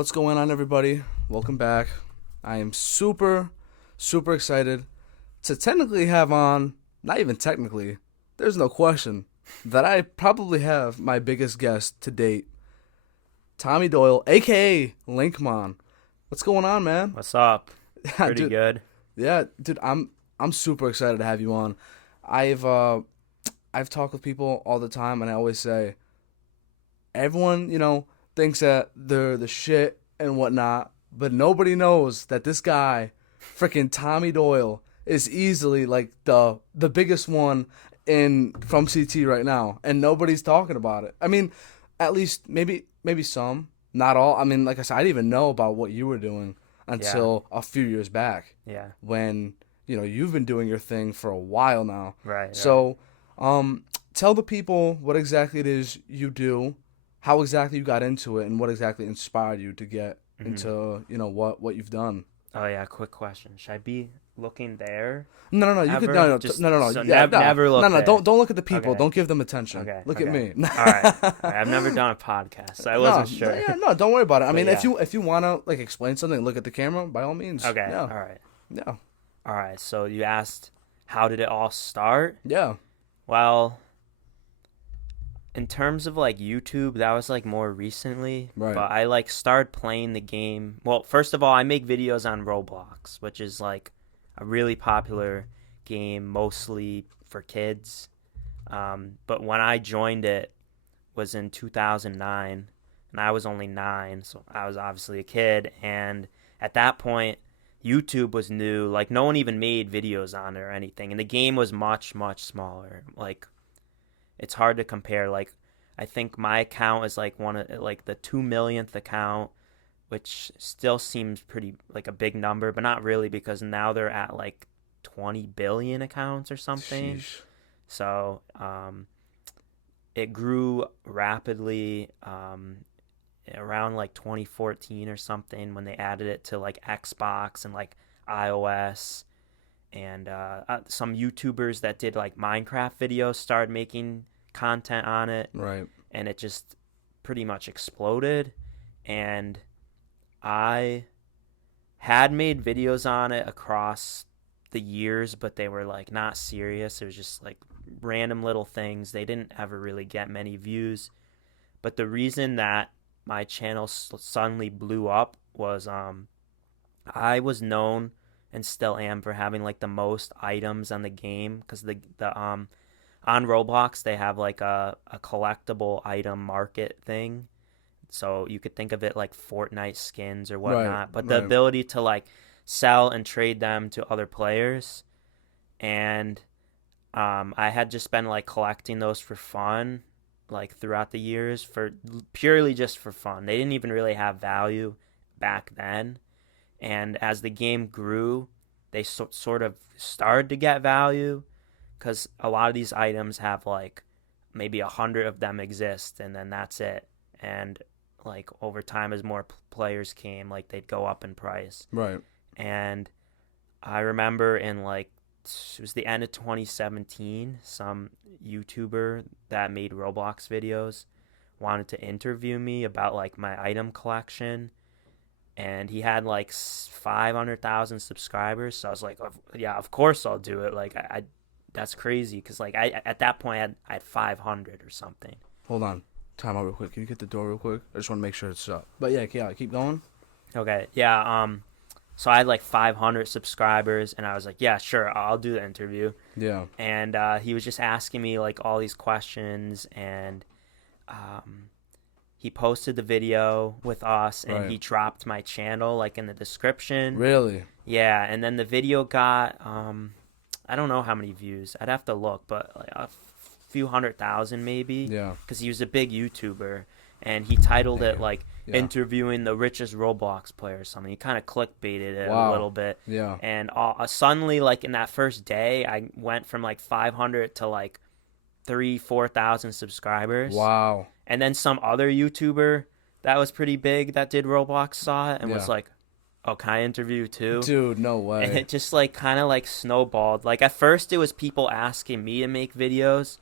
What's going on, everybody? Welcome back. I am super excited to technically have on, not even technically, there's no question, that I probably have my biggest guest to date, Tommy Doyle, a.k.a. Linkmon. What's going on, man? What's up? Pretty Dude, good. Yeah, dude, I'm super excited to have you on. I've talked with people all the time, and I always say, everyone, thinks that they're the shit and whatnot, but nobody knows that this guy, freaking Tommy Doyle, is easily like the biggest one from CT right now, and nobody's talking about it. I mean, at least maybe some, not all. I mean, like I said, I didn't even know about what you were doing until a few years back. Yeah. When you've been doing your thing for a while now. Right. So, tell the people what exactly it is you do, how exactly you got into it, and what exactly inspired you to get into what you've done. Oh yeah, quick question. Should I be looking there? No. You Ever? could no. So Yeah, never look no. there. Don't look at the people. Okay. Don't give them attention. Okay. Look at me. All right. I've never done a podcast, so I wasn't sure. No, don't worry about it. I mean, yeah. if you wanna like explain something, look at the camera. By all means. Okay. Yeah. All right. Yeah. All right. So you asked, how did it all start? Yeah. Well, in terms of like YouTube, that was like more recently. Right. But I like started playing the game. Well, first of all, I make videos on Roblox, which is like a really popular game, mostly for kids. But when I joined it was in 2009, and I was only 9, so I was obviously a kid. And at that point, YouTube was new. Like, no one even made videos on it or anything. And the game was much, much smaller. Like, it's hard to compare. Like, I think my account is like the 2 millionth account, which still seems pretty like a big number, but not really, because now they're at like 20 billion accounts or something. Sheesh. So it grew rapidly around like 2014 or something, when they added it to like Xbox and like iOS. And some YouTubers that did like Minecraft videos started making content on it. Right. And it just pretty much exploded. And I had made videos on it across the years, but they were like not serious. It was just like random little things. They didn't ever really get many views. But the reason that my channel suddenly blew up was I was known, and still am, for having like the most items on the game, because the on Roblox they have like a collectible item market thing, so you could think of it like Fortnite skins or whatnot. Right, but the ability to like sell and trade them to other players, and I had just been like collecting those for fun, like throughout the years, for purely just for fun. They didn't even really have value back then. And as the game grew, they sort of started to get value, because a lot of these items have like maybe 100 of them exist, and then that's it. And like over time, as more players came, like they'd go up in price. Right. And I remember in like, it was the end of 2017, some YouTuber that made Roblox videos wanted to interview me about like my item collection. And he had like 500,000 subscribers. So I was like, yeah, of course I'll do it. Like, I that's crazy, because like I at that point I had 500 or something. Hold on. Time out real quick. Can you get the door real quick? I just want to make sure it's shut. But yeah, keep going. Okay. Yeah. So I had like 500 subscribers, and I was like, yeah, sure, I'll do the interview. Yeah. And he was just asking me like all these questions, and he posted the video with us, and Right. he dropped my channel like in the description. Really? Yeah, and then the video got I don't know how many views. I'd have to look, but like a few 100,000 maybe. Yeah. Because he was a big YouTuber, and he titled it like interviewing the richest Roblox player or something. He kind of clickbaited it a little bit. Yeah. And suddenly, like in that first day, I went from like 500 to like 3,000-4,000 subscribers. Wow. And then some other YouTuber that was pretty big that did Roblox saw it and was like, oh, can I interview too? Dude, no way. And it just like kind of like snowballed. Like at first it was people asking me to make videos,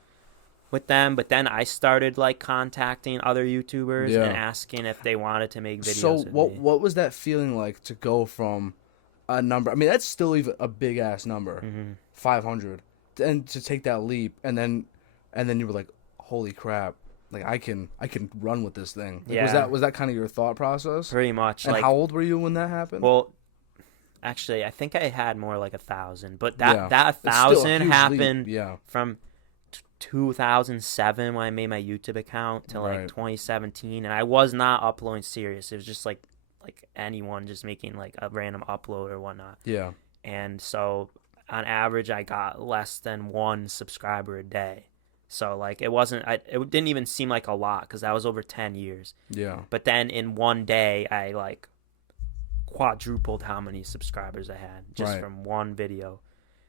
with them, but then I started like contacting other YouTubers Yeah. and asking if they wanted to make videos So with what me. what was that feeling like to go from a number? I mean, that's still even a big ass number, 500, and to take that leap, and then you were like, holy crap, like I can run with this thing. Like, Yeah. was that kind of your thought process? Pretty much. And Like, how old were you when that happened? well, actually, I think I had more like 1,000, but Yeah. that It's still a 1,000 huge happened leap. Yeah. from 2007 when I made my YouTube account to like Right. 2017, and I was not uploading serious. It was just like anyone just making like a random upload or whatnot. Yeah. And so on average, I got less than 1 subscriber a day. So like it didn't even seem like a lot because that was over 10 years. Yeah. But then in one day, I like quadrupled how many subscribers I had just Right. from one video.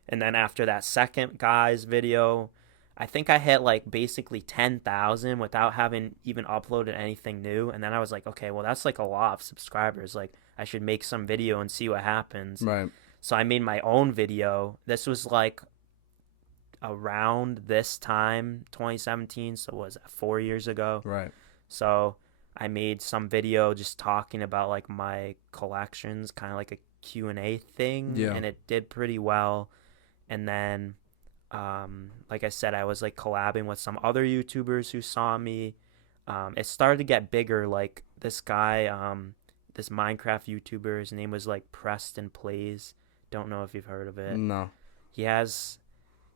And then after that second guy's video, I think I hit like basically 10,000 without having even uploaded anything new. And then I was like, okay, well, that's like a lot of subscribers. Like I should make some video and see what happens. Right. So I made my own video. This was like around this time, 2017. So was it 4 years ago? Right. So I made some video just talking about like my collections, kind of like a Q&A thing. Yeah. And it did pretty well. And then, like I said, I was like collabing with some other YouTubers who saw me. It started to get bigger. Like this guy, this Minecraft YouTuber, his name was like Preston Plays. Don't know if you've heard of it. No. He has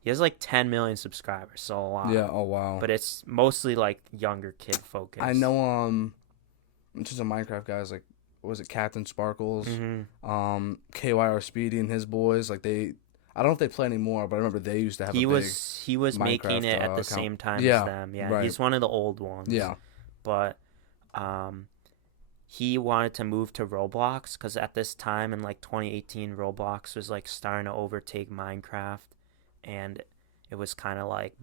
like 10 million subscribers, so a lot. Yeah. Oh wow. But it's mostly like younger kid focused. I know. In terms of Minecraft guys, like, what was it Captain Sparkles, KYR Speedy and his boys, like they. I don't know if they play anymore, but I remember they used to have. He a was making Minecraft, it at the account. same time Yeah, as them. Yeah, right. he's one of the old ones. Yeah. But he wanted to move to Roblox because at this time in like 2018, Roblox was like starting to overtake Minecraft, and it was kind of like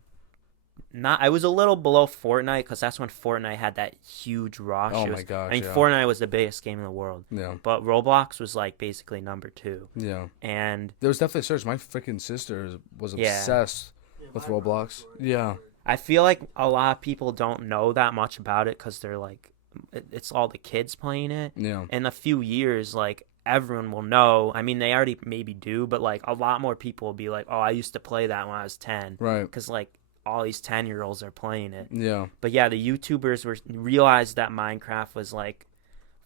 not. I was a little below Fortnite because that's when Fortnite had that huge rush. Oh It my was, gosh, I mean, yeah. Fortnite was the biggest game in the world, Yeah. but Roblox was like basically number 2. Yeah. And There was definitely a surge. My freaking sister was Yeah. obsessed with Roblox. Yeah. I feel like a lot of people don't know that much about it because they're like, it's all the kids playing it. Yeah. In a few years, like everyone will know. I mean, they already maybe do, but like a lot more people will be like, oh, I used to play that when I was 10. Right. Because like all these 10-year-olds are playing it. Yeah. But yeah, the YouTubers realized that Minecraft was like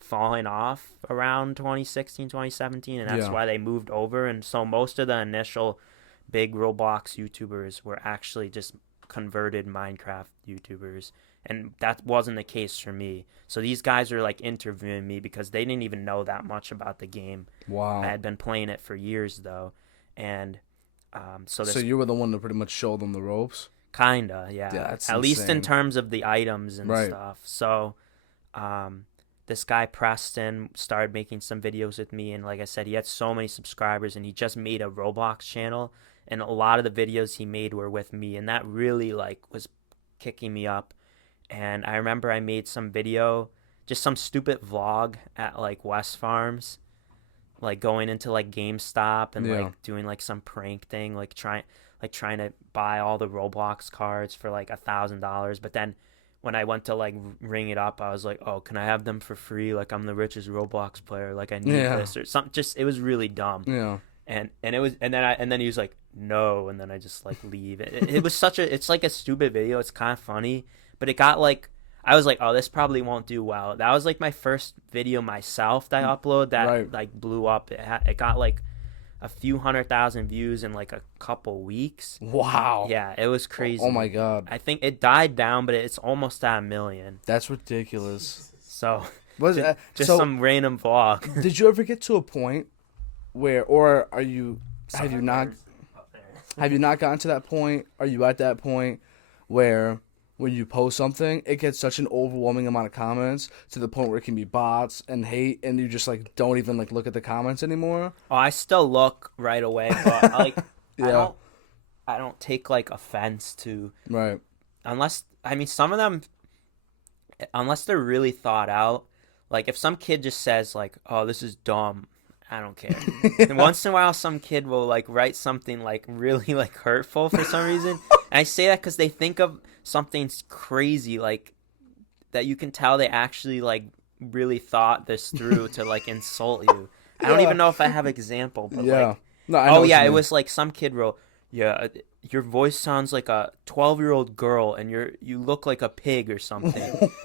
falling off around 2016, 2017, and that's Yeah. why they moved over. And so most of the initial big Roblox YouTubers were actually just converted Minecraft YouTubers, and that wasn't the case for me. So these guys were like interviewing me because they didn't even know that much about the game. Wow. I had been playing it for years though, and so this So you were the one to pretty much show them the ropes. kinda, yeah. Yeah, that's At least in insane. terms of the items and Right. stuff. So this guy Preston started making some videos with me, and like I said, he had so many subscribers, and he just made a Roblox channel, and a lot of the videos he made were with me, and that really like was kicking me up. And I remember I made some video, just some stupid vlog at like West Farms, like going into like GameStop and Yeah. like doing like some prank thing, like trying to buy all the Roblox cards for like $1,000. But then when I went to like ring it up, I was like, oh, can I have them for free? Like I'm the richest Roblox player. Like I need Yeah. this or something. Just it was really dumb. Yeah. And it was, and then he was like, no, and then I just like leave. It was it's like a stupid video. It's kind of funny, but it got like, I was like, oh, this probably won't do well. That was like my first video myself that I uploaded that Right. like blew up. It got like a few 100,000 views in like a couple weeks. Wow. Yeah, it was crazy. Oh my god. I think it died down, but it's almost at 1 million. That's ridiculous. So Was just so some random vlog. did you ever get to a point where, or have you not gotten to that point? Are you at that point where when you post something, it gets such an overwhelming amount of comments to the point where it can be bots and hate, and you just like don't even like look at the comments anymore? Oh, I still look right away, but like Yeah. I don't take like offense to, Right. unless, I mean, some of them, unless they're really thought out. Like if some kid just says like, oh, this is dumb, I don't care. And once in a while some kid will like write something like really like hurtful for some reason, And I say that because they think of something crazy, like, that you can tell they actually, like, really thought this through to, like, insult you. I don't Yeah. even know if I have an example, but, Yeah. like, No, I know what yeah, you it mean. was, like, some kid wrote, yeah, your voice sounds like a 12-year-old girl, and you look like a pig or something.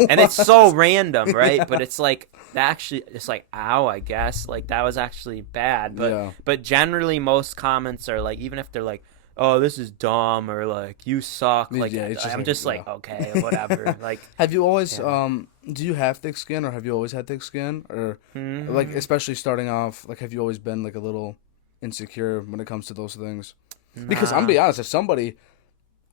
And it's so random, right? Yeah. But it's, like, that actually, it's like, ow, I guess. Like, that was actually bad. Yeah. But generally, most comments are, like, even if they're, like, oh, this is dumb, or like you suck. Like Yeah, it's just I'm like, just yeah. like, okay, whatever. Like, Have you always yeah. do you have thick skin, or have you always had thick skin, or like Mm, especially starting off, like have you always been like a little insecure when it comes to those things? Because I'm gonna nah. be honest, if somebody,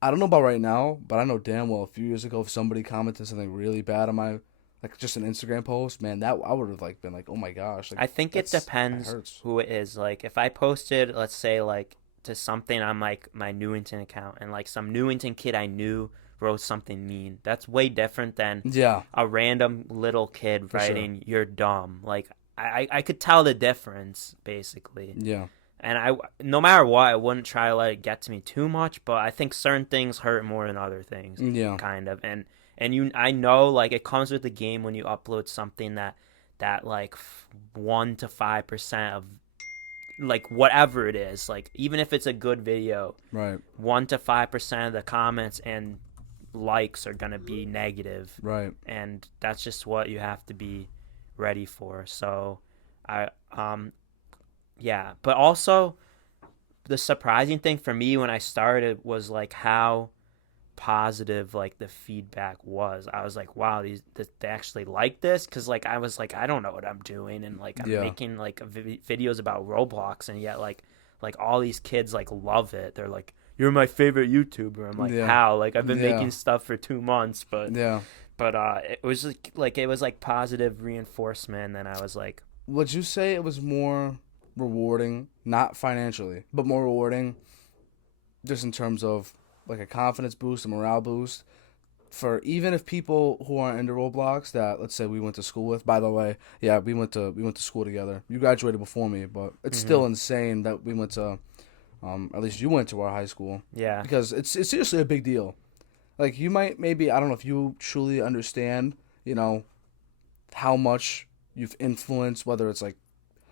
I don't know about right now, but I know damn well a few years ago if somebody commented something really bad on my, like just an Instagram post, man, that I would have like been like, oh my gosh, like I think it that depends hurts. who it is. Like, if I posted, let's say, like, to something on like my Newington account, and like some Newington kid I knew wrote something mean, that's way different than Yeah, a random little kid for sure. writing "you're dumb." Like, I could tell the difference basically. Yeah, And no matter what, I wouldn't try to let it get to me too much. But I think certain things hurt more than other things, yeah, kind of. And I know, like, it comes with the game when you upload something that like 1 to 5% of, like, whatever it is, like, even if it's a good video, right, 1 to 5% of the comments and likes are gonna be negative, right. and that's just what you have to be ready for. So, I yeah, but also the surprising thing for me when I started was like how positive like the feedback was. I was like, wow, they actually like this, because like I was like, I don't know what I'm doing, and like I'm Yeah, making like videos about Roblox, and yet like all these kids like love it. They're like, you're my favorite YouTuber. I'm like, yeah, how? Like, I've been yeah, making stuff for 2 months, yeah. but it was like it was like positive reinforcement. And then I was like, Would you say it was more rewarding, not financially, but more rewarding just in terms of like a confidence boost, a morale boost for even if people who aren't into Roblox that let's say we went to school with. By the way, yeah, we went to school together. You graduated before me, but it's mm-hmm, still insane that we went to at least you went to our high school yeah, because it's seriously a big deal. Like you might maybe I don't know if you truly understand, you know, how much you've influenced whether it's like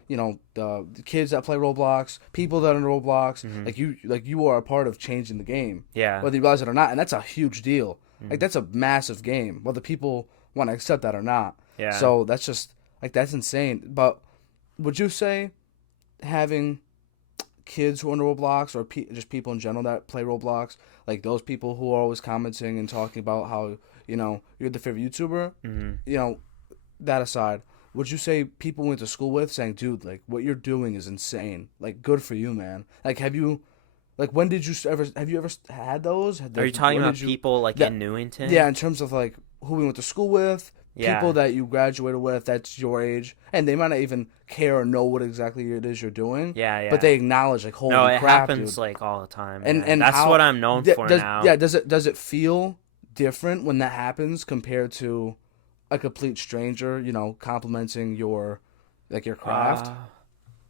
the kids that play Roblox, people that are in Roblox, mm-hmm, like you are a part of changing the game, yeah, whether you realize it or not, and that's a huge deal. Like mm-hmm, that's a massive game, whether people want to accept that or not. yeah. So that's just like that's insane. But would you say having kids who are in Roblox or just people in general that play Roblox, like those people who are always commenting and talking about how you're the favorite YouTuber, Mm-hmm. you know, that aside, would you say people went to school with saying, dude, like what you're doing is insane. Like good for you, man. Like when did you ever have you ever had those? Are you talking When about did you people like that in yeah, Newington? in terms of like who we went to school with, people Yeah. that you graduated with that's your age, and they might not even care or know what exactly it is you're doing, Yeah, but yeah. they acknowledge like No, holy it crap, happens dude. like all the time. And Yeah. and That's what how I'm known for now. does it feel different when that happens compared to a complete stranger, complimenting your craft? Uh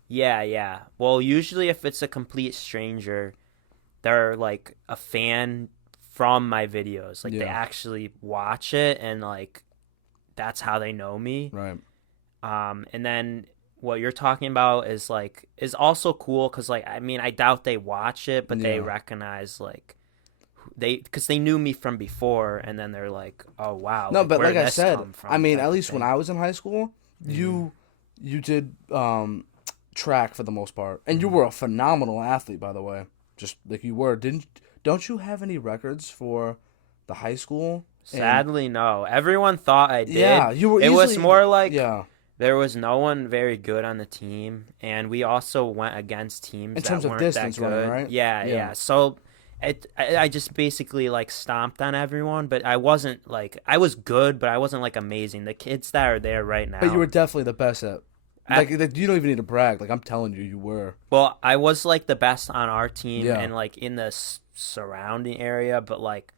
yeah, yeah. Well, usually if it's a complete stranger, they're like a fan from my videos. Like, they Yeah, actually watch it, and like that's how they know me. right. And then what you're talking about is also cool, because like, I mean, I doubt they watch it, but they Yeah. recognize, like, because they knew me from before, and then they're like, oh wow, No, like, but where like did I this said, come I from, mean, at type of least when thing. I was in high school, Mm-hmm. you did track for the most part, and you Mm-hmm. were a phenomenal athlete, by the way. Just like you were, didn't don't you have any records for the high school? And Sadly, no. Everyone thought I did. yeah, you were It was easily more like yeah. there was no one very good on the team, and we also went against In teams that terms of weren't that distance running, good. right? Yeah, Yeah, yeah. So I just basically like stomped on everyone, but I wasn't like, I was good, but I wasn't like amazing. The kids that are there right but you now, were definitely the best at. at, Like you don't even need to brag. Like I'm telling you, you were. well, I was like the best on our team Yeah. and like in the surrounding area, but like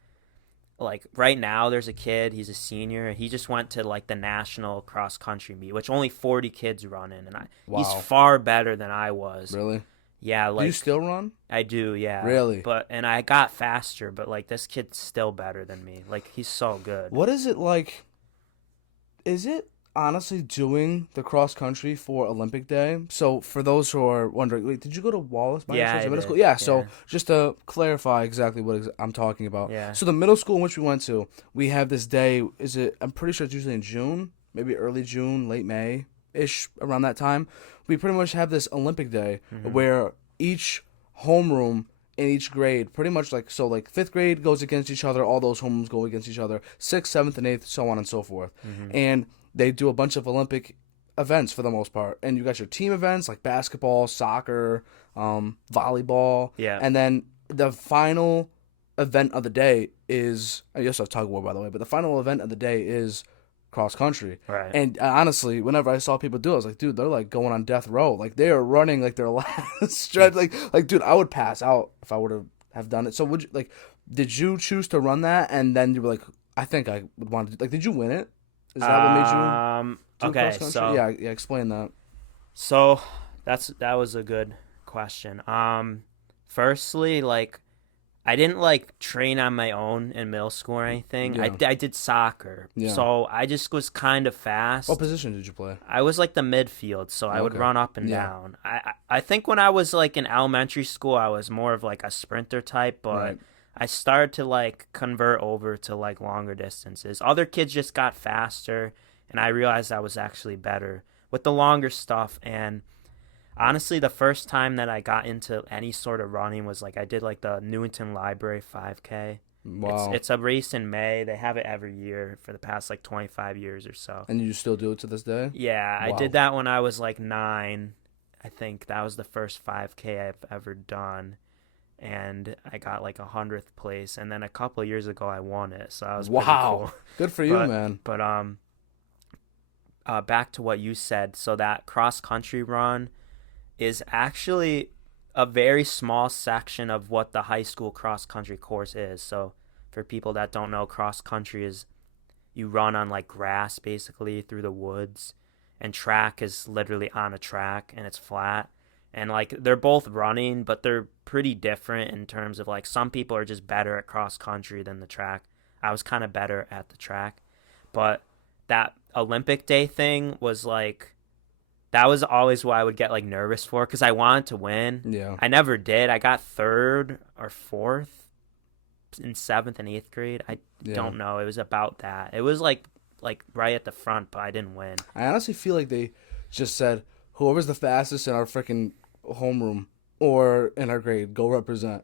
right now there's a kid, he's a senior, he just went to like the national cross country meet, which only 40 kids run in, and he's Wow. far better than I was. Really? Yeah, Do you like still run? I do, yeah. Really? And I got faster, but like this kid's still better than me. Like he's so good. What is it like? Is it honestly doing the cross country for Olympic Day? So for those who are wondering, wait, did you go to Wallace by any Yeah, chance I in middle school? did. Yeah. So Yeah. just to clarify exactly what I'm talking about. Yeah. So the middle school in which we went to, we have this day. Is it? I'm pretty sure it's usually in June, maybe early June, late May ish, around that time. We pretty much have this Olympic Day where each homeroom in each grade, pretty much like fifth grade goes against each other, all those homerooms go against each other, sixth, seventh, and eighth, so on and so forth. And they do a bunch of Olympic events for the most part. And you got your team events like basketball, soccer, volleyball. Yeah. And then the final event of the day is, I guess that's tug of war, by the way, but the final event of the day is cross country. Right. And honestly, whenever I saw people do it, I was like, dude, they're like going on death row. Like they are running like their last stretch. Like, dude, I would pass out if I would have done it. So would you, like, did you choose to run that? And then you were like, I think I would want to, like, did you win it? Is that what made you do Okay, cross country? so Yeah, explain that. So that was a good question. Firstly, like I didn't like train on my own in middle school or anything. Yeah. I did soccer, Yeah. so I just was kind of fast. What position did you play? I was like the midfield, so I would Okay. run up and Yeah. down. I think when I was like in elementary school, I was more of like a sprinter type, but Right. I started to like convert over to like longer distances. Other kids just got faster, and I realized I was actually better with the longer stuff. And honestly, the first time that I got into any sort of running was like I did like the Newington Library 5K. Wow. It's a race in May. They have it every year for the past like 25 years or so. And you still do it to this day? Yeah, I Wow. did that when I was like 9. I think that was the first 5K I've ever done. And I got like 100th place. And then a couple of years ago, I won it. So that was pretty Wow. cool. Good for you, man. But back to what you said. So that cross country run is actually a very small section of what the high school cross country course is. So for people that don't know, cross country is you run on like grass basically through the woods, and track is literally on a track and it's flat. And like they're both running, but they're pretty different in terms of like some people are just better at cross country than the track. I was kind of better at the track. But that Olympic Day thing was like, that was always what I would get like nervous for because I wanted to win. Yeah. I never did. I got 3rd or 4th in 7th and 8th grade. I don't know. It was about that. It was like right at the front, but I didn't win. I honestly feel like they just said, whoever's the fastest in our freaking homeroom or in our grade, go represent.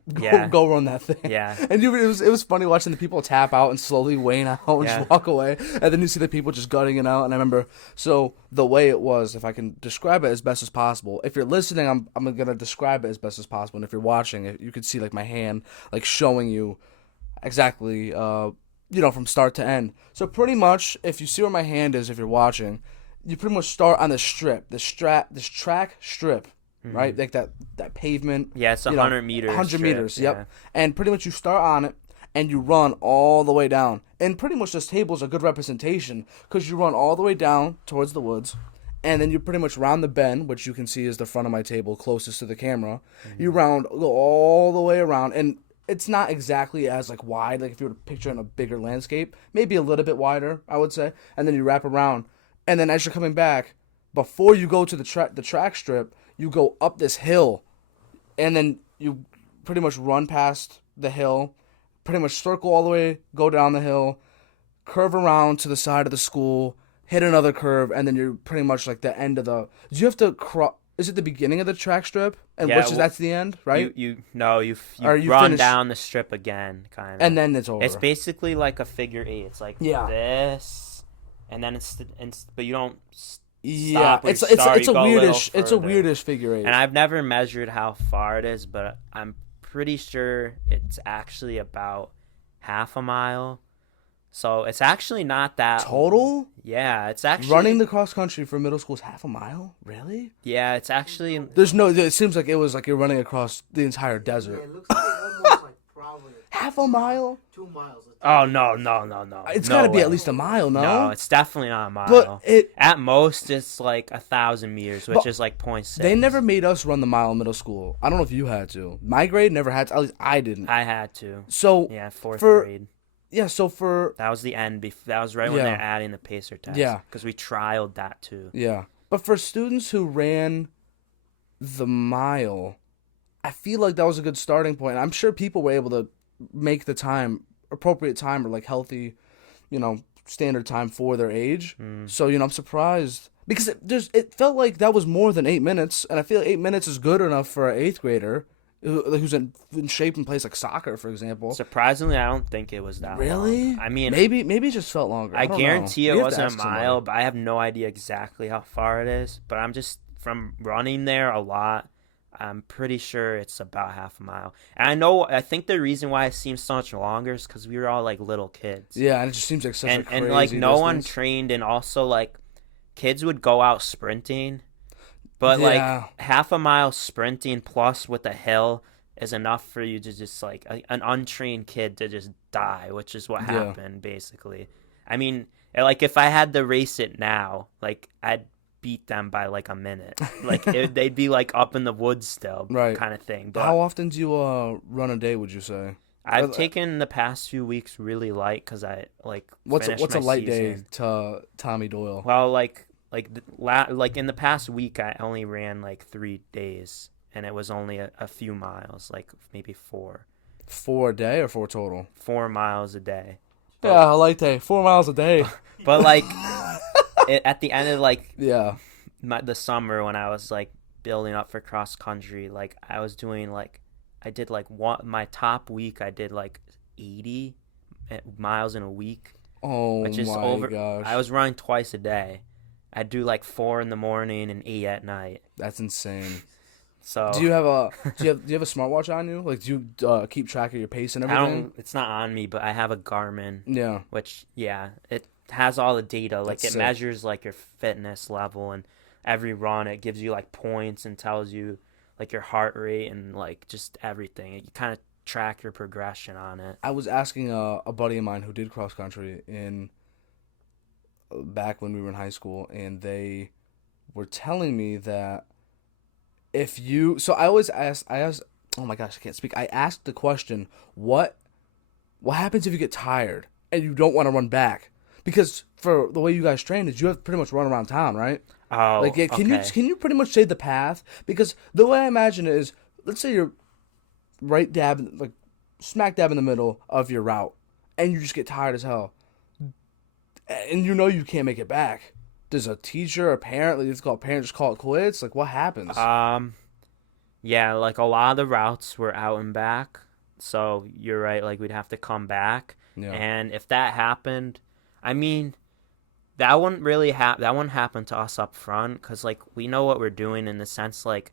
Go run that thing. Yeah. And it was funny watching the people tap out and slowly wane out and just walk away. And then you see the people just gutting it out. And I remember, so the way it was, if I can describe it as best as possible, if you're listening, I'm going to describe it as best as possible. And if you're watching, you could see like my hand like showing you exactly, from start to end. So pretty much, if you see where my hand is, if you're watching, you pretty much start on this strip, this track strip, right? Like that pavement. Yeah, it's 100 meters. 100 strip, meters, yeah. yep. And pretty much you start on it, and you run all the way down. And pretty much this table is a good representation, because you run all the way down towards the woods, and then you pretty much round the bend, which you can see is the front of my table closest to the camera. You go all the way around, and it's not exactly as like wide, like if you were to picture in a bigger landscape, maybe a little bit wider, I would say. And then you wrap around, and then as you're coming back, before you go to the track strip, you go up this hill, and then you pretty much run past the hill, pretty much circle all the way, go down the hill, curve around to the side of the school, hit another curve, and then you're pretty much like the end of the. Do you have to cross? Is it the beginning of the track strip, and that's the end, right? You you run finish down the strip again, kind of, and then it's over. It's basically like a figure 8. It's like this, and then but you don't. Stop it's start, a weirdish figure 8. And I've never measured how far it is, but I'm pretty sure it's actually about half a mile. So it's actually not that total. Yeah, it's actually running the cross country for middle school is half a mile. Really? Yeah, it's actually. There's no. It seems like it was like you're running across the entire desert. Yeah, it looks like almost like probably. Half a mile? 2 miles. Oh, no. It's No got to be way. at least a mile, no? No, it's definitely not a mile. But At most, it's like 1,000 meters, which But is like 0.6. they never made us run the mile in middle school. I don't know if you had to. My grade never had to. At least I didn't. I had to. So Yeah, fourth for grade. yeah, so for That was the end. That was right when Yeah. they're adding the pacer test. Yeah. Because we trialed that too. yeah, but for students who ran the mile, I feel like that was a good starting point. I'm sure people were able to make the appropriate time, or like healthy, standard time for their age. So I'm surprised because it felt like that was more than 8 minutes, and I feel like 8 minutes is good enough for an eighth grader who's in shape and plays like soccer, for example. Surprisingly, I don't think it was that Really? long. I mean, maybe it just felt longer. I don't guarantee know. it You have to wasn't a ask somebody. mile, but I have no idea exactly how far it is. But I'm just from running there a lot. I'm pretty sure it's about half a mile. And I think the reason why it seems so much longer is because we were all like little kids. Yeah, and it just seems like such a and crazy like no one distance. trained, and also like kids would go out sprinting, but Yeah. like half a mile sprinting plus with a hill is enough for you to just like an untrained kid to just die, which is what Yeah. happened basically. I mean, like if I had to race it now, like I'd beat them by like a minute. Like they'd be like up in the woods still, Right. kind of thing. But How often do you run a day, would you say? I've taken the past few weeks really light because I like What's finished a my light season. day to Tommy Doyle? Well, like in the past week, I only ran like 3 days, and it was only a few miles, like maybe 4 4 a day or 4 total? 4 miles a day. Yeah, a light day. 4 miles a day. But like at the end of like Yeah. the summer when I was like building up for cross country, like I was doing like I did like my top week I did like 80 miles in a week, Oh which is my over. gosh. I was running twice a day. I'd do like 4 in the morning and 8 at night. That's insane. So Do you have a smartwatch on you? Like, do you keep track of your pace and I everything? don't. It's not on me, but I have a Garmin, Yeah. which it has all the data. Like That's it sick. measures like your fitness level, and every run it gives you like points and tells you like your heart rate and like just everything. You kind of track your progression on it. I was asking a buddy of mine who did cross country back when we were in high school, and they were telling me that so I asked, oh my gosh, I can't speak. I asked the question, what happens if you get tired and you don't want to run back? Because for the way you guys train is you have to pretty much run around town, right? Oh, Like, yeah, can okay. you pretty much say the path? Because the way I imagine it is, let's say you're smack dab in the middle of your route, and you just get tired as hell, and you can't make it back. Does a teacher, a parent, like it's called parent, just call it quits? Like, what happens? Yeah, like a lot of the routes were out and back, so you're right. Like we'd have to come back, Yeah. and if that happened, I mean, that wouldn't happen to us up front because like we know what we're doing in the sense like,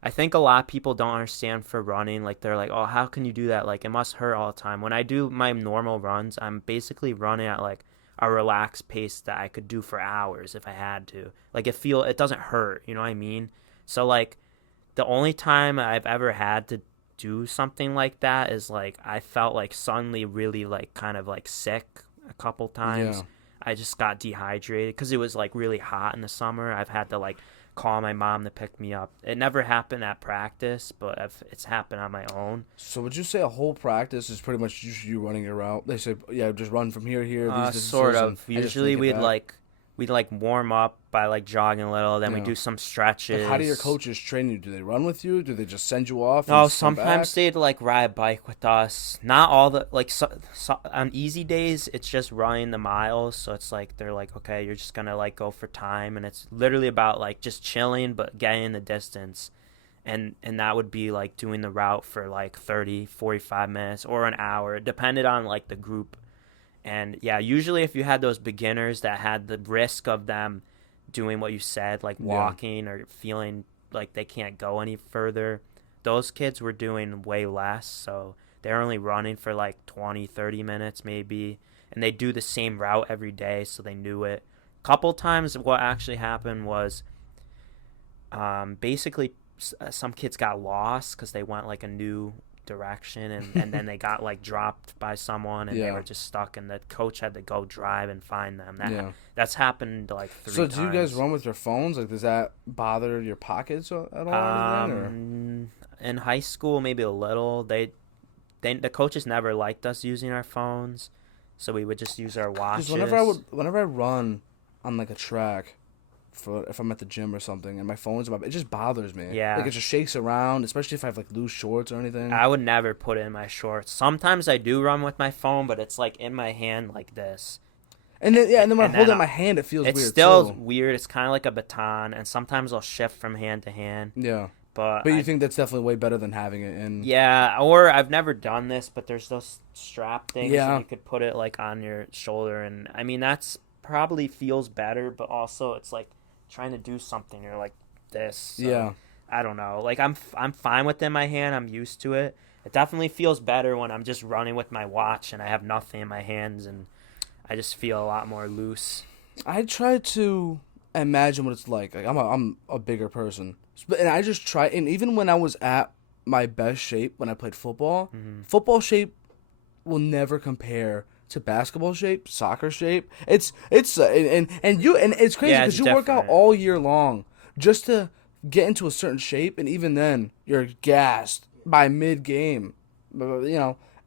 I think a lot of people don't understand for running. Like they're like, oh, how can you do that? Like it must hurt all the time. When I do my normal runs, I'm basically running at like a relaxed pace that I could do for hours if I had to. Like it doesn't hurt, you know what I mean? So like the only time I've ever had to do something like that is like I felt like suddenly really like kind of like sick a couple times. Yeah. I just got dehydrated because it was like really hot in the summer. I've had to like call my mom to pick me up. It never happened at practice, but it's happened on my own. So would you say a whole practice is pretty much just you running your route? They say, yeah, just run from here, these distances. Sort and of. I just Usually make it back. we'd warm up by like jogging a little, then we Yeah. do some stretches. Like, how do your coaches train you? Do they run with you? Do they just send you off? No, and just come sometimes back? they'd like ride a bike with us. Not all the like on easy days, it's just running the miles. So it's like they're like, okay, you're just gonna like go for time, and it's literally about like just chilling but getting the distance, and that would be like doing the route for like 30, 45 minutes or an hour, it depended on like the group. And yeah, usually if you had those beginners that had the risk of them doing what you said, like walking or feeling like they can't go any further, those kids were doing way less. So they're only running for like 20, 30 minutes maybe. And they do the same route every day, so they knew it. Couple times what actually happened was basically some kids got lost because they went like a new direction, and then they got like dropped by someone, and they Yeah. were just stuck, and the coach had to go drive and find them. Yeah. That's happened like 3 So times. do you guys run with your phones? Like, does that bother your pockets at all or anything? In high school, maybe a little. The coaches never liked us using our phones, so we would just use our watches. Because whenever I run on like a track, if I'm at the gym or something, and my phone's it just bothers me. Yeah. Like, it just shakes around, especially if I have like loose shorts or anything. I would never put it in my shorts. Sometimes I do run with my phone, but it's like in my hand like this. And then when I hold it in my hand, it feels weird. It's still too. weird. It's kind of like a baton, and sometimes I'll shift from hand to hand. Yeah. But you think that's definitely way better than having it in? Yeah, or I've never done this, but there's those strap things, Yeah. and you could put it like on your shoulder, and I mean that's probably feels better, but also it's like trying to do something. You're like this. So, Yeah. I don't know. Like I'm fine with it in my hand. I'm used to it. It definitely feels better when I'm just running with my watch and I have nothing in my hands, and I just feel a lot more loose. I try to imagine what it's like. Like, I'm a bigger person, and I just try. And even when I was at my best shape when I played football, football shape will never compare to basketball shape, soccer shape. It's it's crazy Yeah, because it's you work out different. all year long just to get into a certain shape, and even then you're gassed by mid game,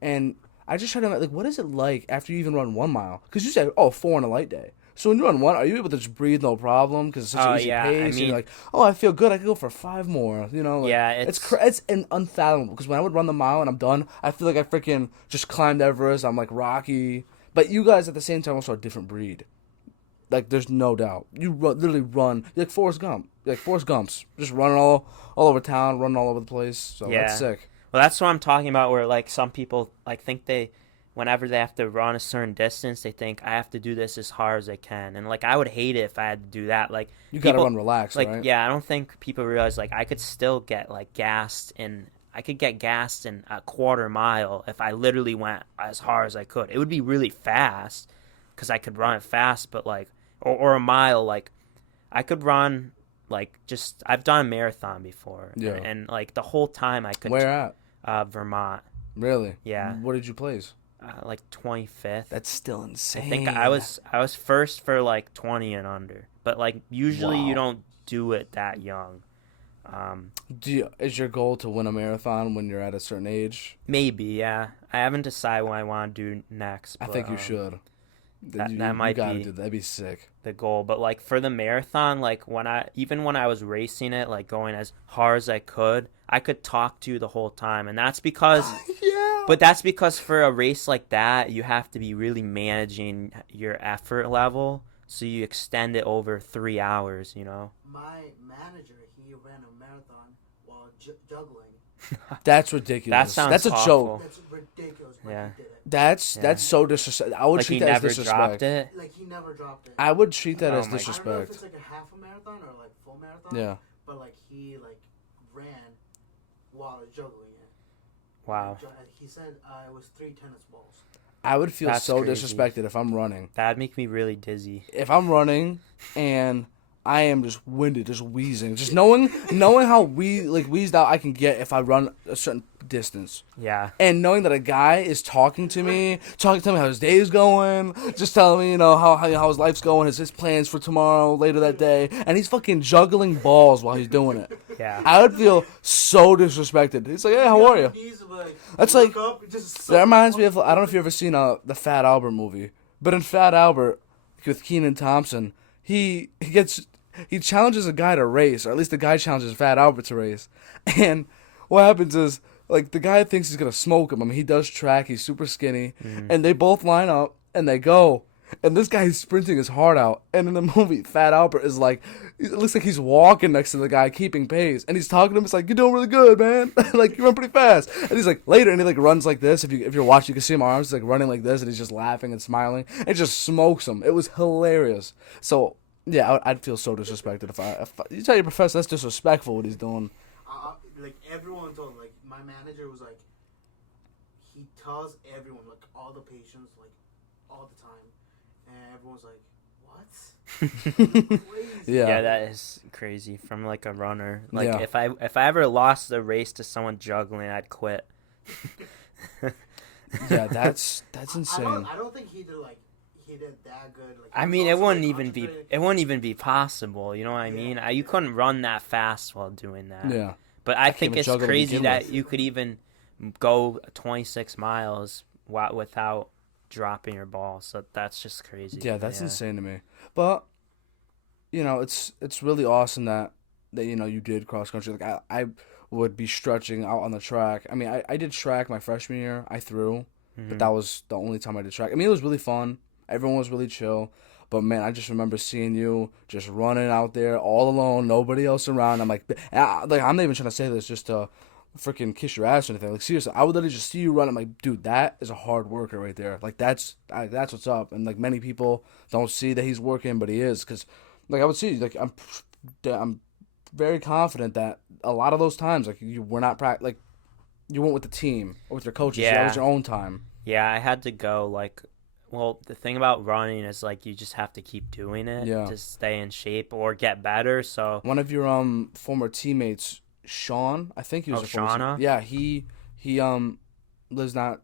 And I just try to like, what is it like after you even run 1 mile? Because you said, 4 on a light day. So when you run one, are you able to just breathe no problem? Because it's such an easy yeah, pace. I And mean- you're like, I feel good. I could go for 5 more. Yeah, it's unfathomable. Because when I would run the mile and I'm done, I feel like I freaking just climbed Everest. I'm like Rocky. But you guys at the same time also are a different breed. Like, there's no doubt. You literally run. You're like Forrest Gump. You're like Forrest Gumps. Just running all over town, running all over the place. So Yeah. that's sick. Well, that's what I'm talking about. Where like some people like think whenever they have to run a certain distance, they think I have to do this as hard as I can, and like I would hate it if I had to do that. Like You gotta run relaxed, like right? yeah, I don't think people realize like I could still get like gassed in. I could get gassed in a quarter mile if I literally went as hard as I could. It would be really fast because I could run it fast, but like or a mile, like I could run like just I've done a marathon before, Yeah. and like the whole time I could. Where at? Vermont. Really? Yeah. What did you place? Like 25th. That's still insane. I think I was first for like 20 and under, but like usually Wow. you don't do it that young. Is your goal to win a marathon when you're at a certain age? Maybe, yeah. I haven't decided what I want to do next. I But, think you should. That might gotta be do that. That'd be sick. the goal. But like for the marathon, like when I was racing it, like going as hard as I could talk to you the whole time, and that's because. Yeah. But that's because for a race like that, you have to be really managing your effort level, so you extend it over 3 hours, My manager, he ran a marathon while juggling. That's ridiculous. That sounds That's a awful. joke. That's ridiculous. But Yeah. he did it. That's so disrespectful. I would Like treat he that as never disrespect. dropped it. Like he never dropped it. I would treat that Oh as my- I don't know if disrespect. it's like a half a marathon or like full marathon. Yeah. But like he like ran while juggling it. Wow. He said it was 3 tennis balls. I would feel That's so crazy. disrespected if I'm running. That'd make me really dizzy. If I'm running and I am just winded, just wheezing, just knowing how wheezed out I can get if I run a certain distance. Yeah. And knowing that a guy is talking to me how his day is going, just telling me, how his life's going, his plans for tomorrow, later that day, and he's fucking juggling balls while he's doing it. Yeah. I would feel so disrespected. He's like, hey, how are you? That's like, that reminds me of, I don't know if you've ever seen the Fat Albert movie, but in Fat Albert, with Kenan Thompson, he challenges a guy to race, or at least the guy challenges Fat Albert to race. And what happens is, like, the guy thinks he's going to smoke him. I mean, he does track, he's super skinny, and they both line up, and they go. And this guy is sprinting his heart out. And in the movie, Fat Albert is like, it looks like he's walking next to the guy, keeping pace. And he's talking to him, it's like, you're doing really good, man. Like, you run pretty fast. And he's like, later, and he like runs like this. If you're watching, you can see him arms, he's like running like this, and he's just laughing and smiling. And just smokes him. It was hilarious. So, yeah, I'd feel so disrespected if you tell your professor that's disrespectful what he's doing. Like everyone told, like my manager was like, he tells everyone, like all the patients, like all the time, and everyone's like, what? Crazy. Yeah, that is crazy from like a runner. Like Yeah. if I ever lost a race to someone juggling, I'd quit. Yeah, that's I insane. don't think he did that good. Like, I he mean, was also, like, concentrating. it wouldn't even be possible. You know what I Yeah, mean? You yeah. couldn't run that fast while doing that. Yeah, But I I can't think even it's juggle to crazy begin that with. you could even go 26 miles without dropping your ball. So that's just crazy. Yeah, that's insane to me. But it's really awesome that you did cross country. Like I would be stretching out on the track. I mean, I did track my freshman year. I threw, but Hmm. that was the only time I did track. I mean, it was really fun. Everyone was really chill. But man, I just remember seeing you just running out there all alone, nobody else around. I'm like I'm not even trying to say this just to freaking kiss your ass or anything. Like seriously, I would literally just see you run. I'm like, dude, that is a hard worker right there. Like that's what's up. And like many people don't see that he's working, but he is. Cause like I would see, like I'm very confident that a lot of those times, like you were not like you went with the team or with your coaches. So that was Yeah. your own time. Yeah, I had to go well, the thing about running is like you just have to keep doing it Yeah. to stay in shape or get better. So, One of your former teammates, Sean, I think he was oh, a former team. Shauna? Yeah, he lives not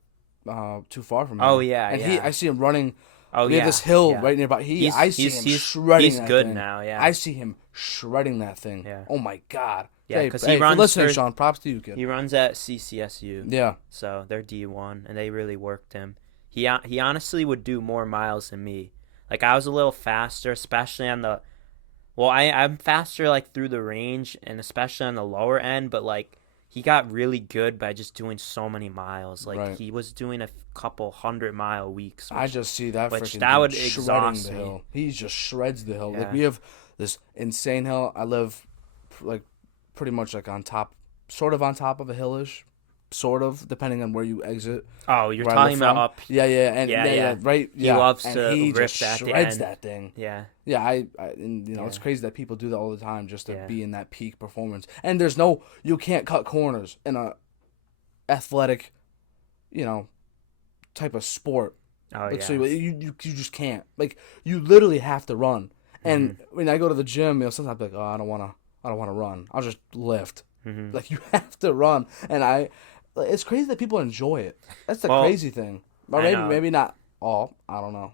too far from Oh here. yeah, And yeah. I see him running. Oh We have yeah. this hill Yeah. right nearby. I see him shredding He's that good thing. now, yeah. I see him shredding that thing. Yeah. Oh my god. Yeah, Hey, 'cause hey, he for runs listening, for Sean. Props to you, kid. he runs at CCSU. Yeah. So they're D1 and they really worked him. He honestly would do more miles than me. Like I was a little faster, especially on the well, I'm faster like through the range and especially on the lower end, but like he got really good by just doing so many miles. Like Right. he was doing a couple 100-mile weeks. I just see that which freaking that dude would shredding exhaust the me. hill. He just shreds the hill. Like Yeah. we have this insane hill. I live like pretty much like on top, sort of on top of a hillish, sort of depending on where you exit. Oh, you're Where I talking live about from. up. Yeah, yeah, and Yeah, yeah, yeah. right. He Yeah, loves and to he rip just that at the shreds end. that thing. Yeah. Yeah, and it's Yeah. crazy that people do that all the time just to Yeah. be in that peak performance. And you can't cut corners in a athletic, you know, type of sport. Oh Like yeah. so you just can't. Like you literally have to run. And Mhm. when I go to the gym, sometimes I'm like, oh, I don't wanna run. I'll just lift. Mhm. Like you have to run, and it's crazy that people enjoy it. That's the Well, crazy thing. Or I know. maybe not all. I don't know.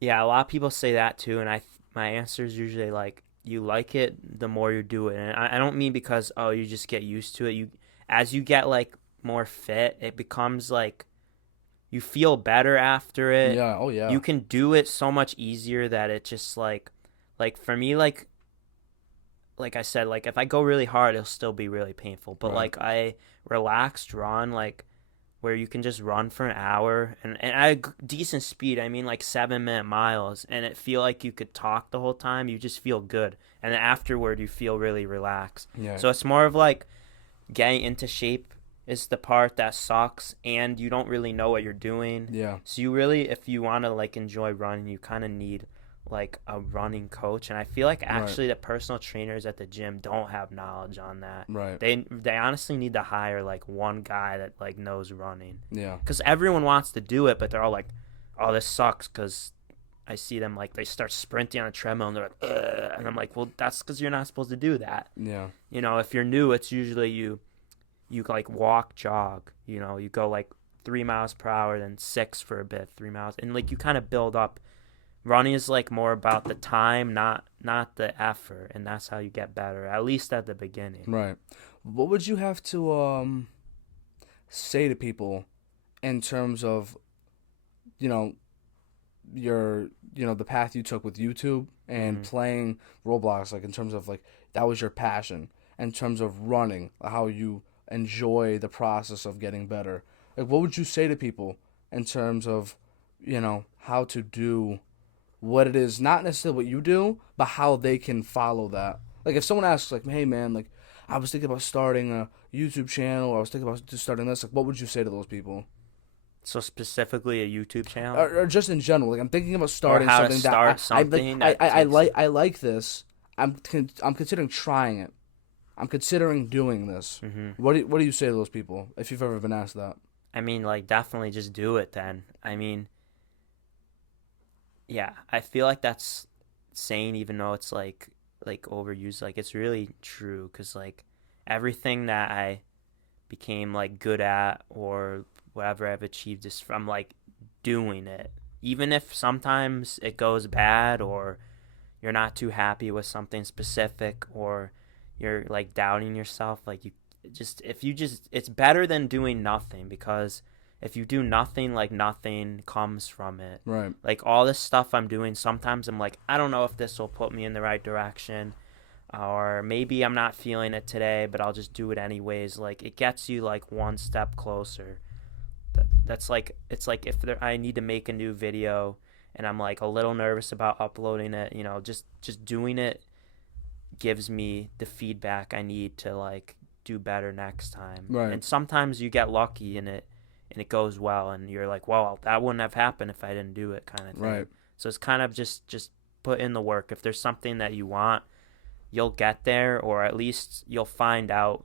Yeah, a lot of people say that too, and my answer is usually like you like it the more you do it, and I don't mean because you just get used to it. As you get like more fit, it becomes like you feel better after it. Yeah. Oh yeah. You can do it so much easier that it just like for me like I said, like if I go really hard, it'll still be really painful. But Right. like I relaxed run, like where you can just run for an hour and at a decent speed. I mean like 7-minute miles, and it feel like you could talk the whole time. You just feel good, and then afterward you feel really relaxed. Yeah. So it's more of like getting into shape is the part that sucks, and you don't really know what you're doing. Yeah. So you really, if you want to like enjoy running, you kind of need like a running coach, and I feel like actually the personal trainers at the gym don't have knowledge on that. Right. They honestly need to hire like one guy that like knows running, Yeah. because everyone wants to do it, but they're all like, oh, this sucks, because I see them like they start sprinting on a treadmill and they're like, ugh. And I'm like, well, that's because you're not supposed to do that. Yeah. You know, if you're new, it's usually you like walk, jog, you know, you go like 3 miles per hour, then 6 for a bit, 3 miles, and like you kind of build up. Running is like more about the time, not the effort, and that's how you get better, at least at the beginning. Right. What would you have to say to people in terms of the path you took with YouTube and playing Roblox, like in terms of like that was your passion, in terms of running, how you enjoy the process of getting better. Like what would you say to people in terms of how to do what it is, not necessarily what you do, but how they can follow that. Like if someone asks like, hey man, like I was thinking about starting a YouTube channel, or I was thinking about just starting this, like what would you say to those people? So specifically a YouTube channel, Or just in general, like I'm thinking about starting or how something to start that something. I like this. I'm considering trying it. I'm considering doing this. Mm-hmm. What do you say to those people if you've ever been asked that? I mean, like definitely just do it then. I mean, yeah, I feel like that's sane, even though it's like overused. Like it's really true, because like everything that I became like good at, or whatever I've achieved is from like doing it. Even if sometimes it goes bad, or you're not too happy with something specific, or you're like doubting yourself, like it's better than doing nothing, because if you do nothing, like nothing comes from it. Right. Like all this stuff I'm doing, sometimes I'm like, I don't know if this will put me in the right direction, or maybe I'm not feeling it today, but I'll just do it anyways. Like it gets you like one step closer. That's like, it's like if I need to make a new video and I'm like a little nervous about uploading it, just doing it gives me the feedback I need to like do better next time. Right. And sometimes you get lucky in it and it goes well, and you're like, well, that wouldn't have happened if I didn't do it, kind of thing. Right. So it's kind of just put in the work. If there's something that you want, you'll get there, or at least you'll find out.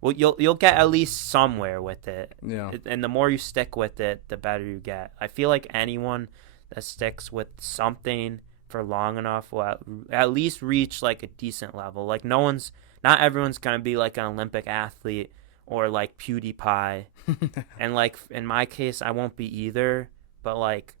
Well, you'll get at least somewhere with it. Yeah. And the more you stick with it, the better you get. I feel like anyone that sticks with something for long enough will at least reach like a decent level. Like not everyone's gonna be like an Olympic athlete or like PewDiePie. And like in my case, I won't be either, but like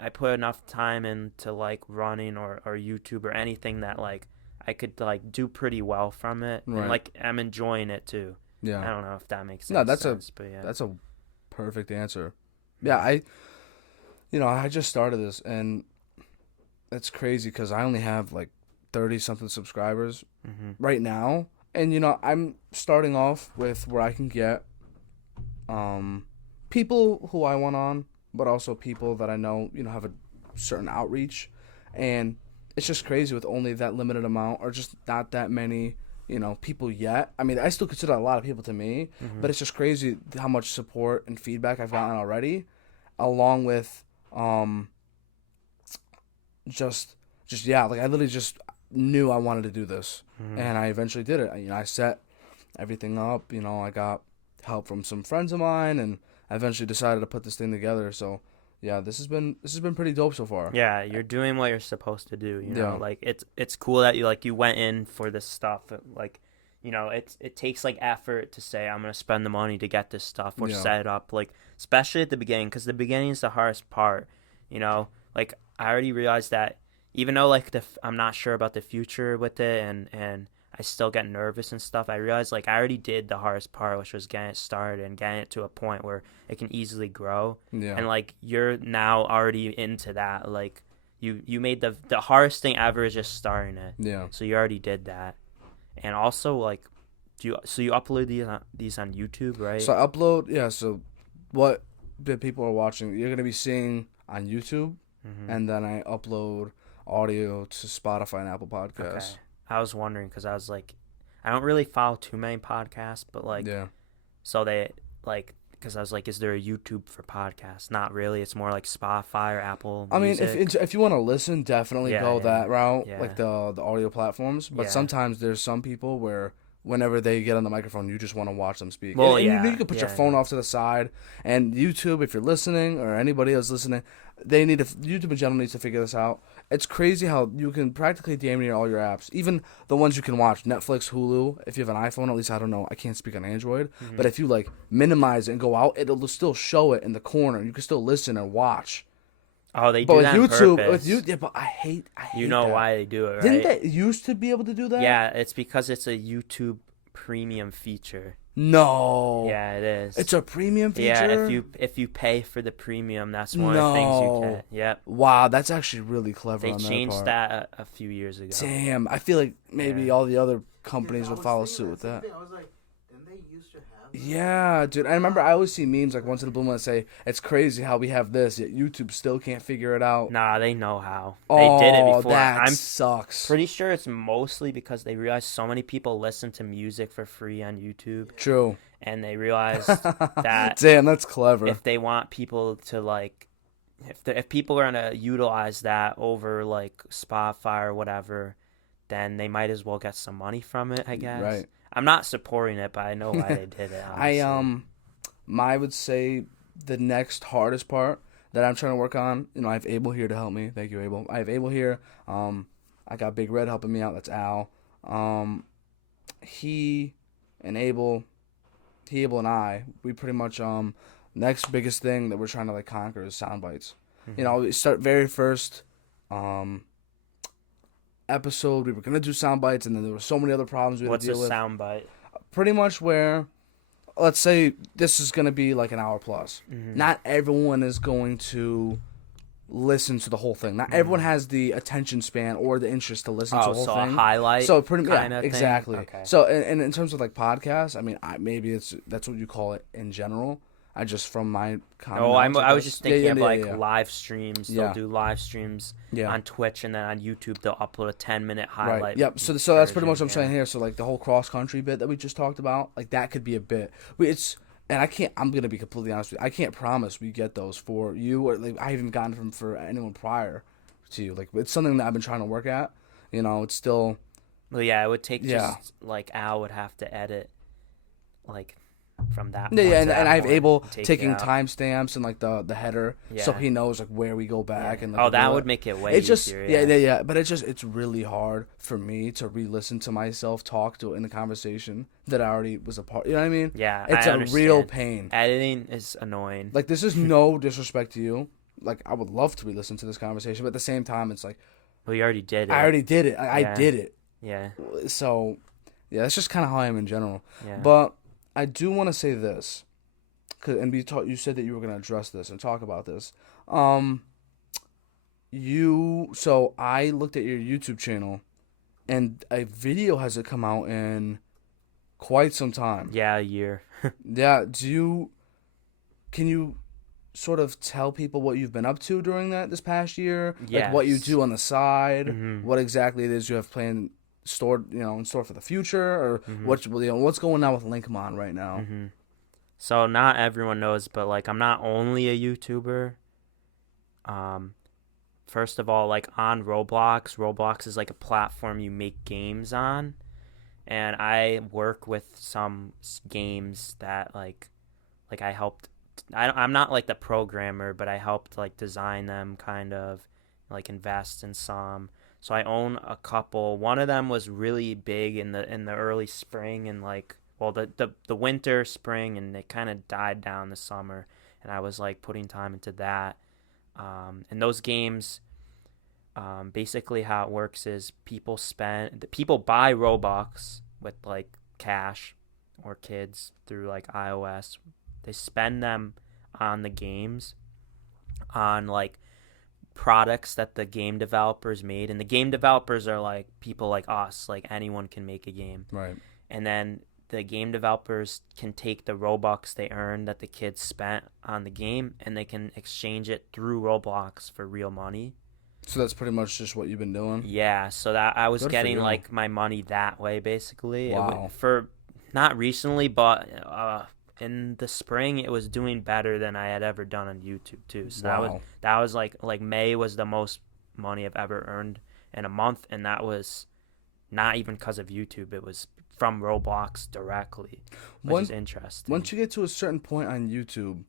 I put enough time into like running or YouTube or anything that like I could like do pretty well from it. Right. And like I'm enjoying it too. Yeah. I don't know if that makes sense. No, that's sense, a perfect answer. Yeah, I just started this, and it's crazy because I only have like 30 something subscribers right now, and I'm starting off with where I can get people who I want on, but also people that I know have a certain outreach, and it's just crazy with only that limited amount, or just not that many people yet. I mean, I still consider a lot of people to me, but it's just crazy how much support and feedback I've gotten already, along with just like I literally just knew I wanted to do this, and I eventually did it. I set everything up. I got help from some friends of mine, and I eventually decided to put this thing together. So yeah, this has been pretty dope so far. Yeah, you're doing what you're supposed to do. Yeah. Like it's cool that you went in for this stuff. Like, it takes like effort to say I'm gonna spend the money to get this stuff or set it up. Like especially at the beginning, because the beginning is the hardest part. Like I already realized that even though like I'm not sure about the future with it, and I still get nervous and stuff, I realized like I already did the hardest part, which was getting it started and getting it to a point where it can easily grow. Yeah. And like you're now already into that. Like you made the hardest thing ever is just starting it. Yeah. So you already did that. And also like you upload these on YouTube, right? So I upload, so what the people are watching, you're gonna be seeing on YouTube, and then I upload audio to Spotify and Apple Podcasts. Okay. I was wondering because I was like, I don't really follow too many podcasts, but like, so they like, because I was like, is there a YouTube for podcasts? Not really. It's more like Spotify or Apple Music. I mean, if you want to listen, definitely go that route, like the audio platforms. But sometimes there's some people where whenever they get on the microphone, you just want to watch them speak. Well, and you can put your phone off to the side. And YouTube, if you're listening, or anybody else listening, YouTube in general needs to figure this out. It's crazy how you can practically damn near all your apps, even the ones you can watch, Netflix, Hulu. If you have an iPhone, at least I don't know, I can't speak on Android, but if you like minimize it and go out, it'll still show it in the corner. You can still listen and watch. Oh, they do that on purpose. But I hate why they do it, right? Didn't they used to be able to do that? Yeah, it's because it's a YouTube premium feature. No. Yeah, it is. It's a premium feature? Yeah, if you pay for the premium, that's one of the things you get. Yep. Wow, that's actually really clever on They that changed part. that a few years ago. Damn, I feel like maybe all the other companies would follow suit with that. I was like, didn't they used to have that? Yeah, dude. I remember I always see memes like once in a blue moon that say, it's crazy how we have this, yet YouTube still can't figure it out. Nah, they know how. They did it before. That I'm sucks. pretty sure it's mostly because they realized so many people listen to music for free on YouTube. True. And they realized that damn, that's clever. if they want people to like, if people are gonna utilize that over like Spotify or whatever, then they might as well get some money from it, I guess. Right. I'm not supporting it, but I know why they did it. Honestly. I would say the next hardest part that I'm trying to work on, I have Abel here to help me. Thank you, Abel. I have Abel here. I got Big Red helping me out. That's Al. He and Abel, Hebel and I, we pretty much next biggest thing that we're trying to like conquer is sound bites. Mhm. You know, we start very first episode, we were gonna do sound bites, and then there were so many other problems we had What's to a deal with. soundbite? Pretty much where, let's say this is gonna be like an hour plus. Mhm. Not everyone is going to listen to the whole thing. Not everyone has the attention span or the interest to listen to the whole so thing. a highlight. So pretty kinda thing? exactly. Okay. So and in terms of like podcasts, I mean, maybe that's what you call it in general. I just from my common Oh, knowledge, I was just thinking of like yeah. live streams. They'll Yeah. do live streams Yeah. on Twitch, and then on YouTube they'll upload a 10-minute Right. highlight. Yep. So that's pretty much what I'm version, saying yeah. here. So like the whole cross country bit that we just talked about, like that could be a bit. And I'm gonna be completely honest with you. I can't promise we get those for you, or like I haven't gotten them for anyone prior to you. Like it's something that I've been trying to work at. You know, it's still. Well, yeah, it would take Yeah. just like Al would have to edit like from that. Yeah, point yeah, to that and I have point Abel and take it taking out. timestamps and like the header, so Yeah. he knows like where we go back Yeah. and like Oh, we that do would it. make it way It's just easier. yeah. But it's really hard for me to re-listen to myself talk to in the conversation that I already was a part. You know what I mean? Yeah, It's I a understand. real pain. Editing is annoying. Like this is no disrespect to you. Like I would love to re-listen to this conversation, but at the same time, it's like Well, you already did it. I already did it. I Yeah. did it. Yeah, So yeah, that's just kind of how I am in general. yeah. But I do want to say this, you said that you were going to address this and talk about this. So I looked at your YouTube channel, and a video hasn't come out in quite some time. Yeah, a year. Yeah. Can you sort of tell people what you've been up to during this past year? Like what you Yes. do on the side, Mhm. what exactly it is you have planned stored, in store for the future, or what's going on with Linkmon right now? Mm-hmm. So not everyone knows, but like I'm not only a YouTuber. First of all, like on Roblox. Roblox is like a platform you make games on, and I work with some games that like I helped. I'm not like the programmer, but I helped like design them, kind of like invest in some. So I own a couple. One of them was really big in the early spring and like the winter, spring, and it kind of died down the summer. And I was like putting time into that. And those games, basically how it works is people buy Robux with like cash or kids through like iOS. They spend them on the games, on like products that the game developers made, and the game developers are like people like us, like anyone can make a game. Right. And then the game developers can take the Robux they earned that the kids spent on the game, and they can exchange it through Roblox for real money. So that's pretty much just what you've been doing. Yeah, so that I was Good for getting you. like my money that way basically. Wow. For not recently, but in the spring it was doing better than I had ever done on YouTube too. So Wow. that was like May was the most money I've ever earned in a month, and that was not even because of YouTube. It was from Roblox directly, which is interesting. Once you get to a certain point on YouTube,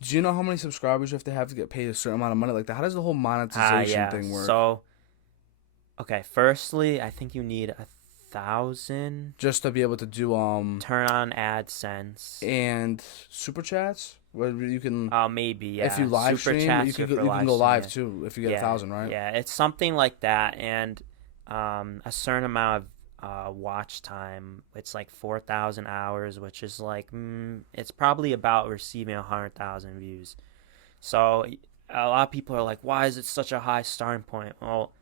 do you know how many subscribers you have to get paid a certain amount of money? Like that, how does the whole monetization thing work? So, okay, firstly, I think you need 1,000. Just to be able to do Turn on AdSense. and super chats, where you can Maybe, yeah. if you live Super stream, chats you can are go, for you can go stream, live yeah. too if you get Yeah, 1,000, right? Yeah, it's something like that, and a certain amount of watch time. It's like 4,000 hours, which is like it's probably about receiving 100,000 views. So a lot of people are like, why is it such a high starting point? Well,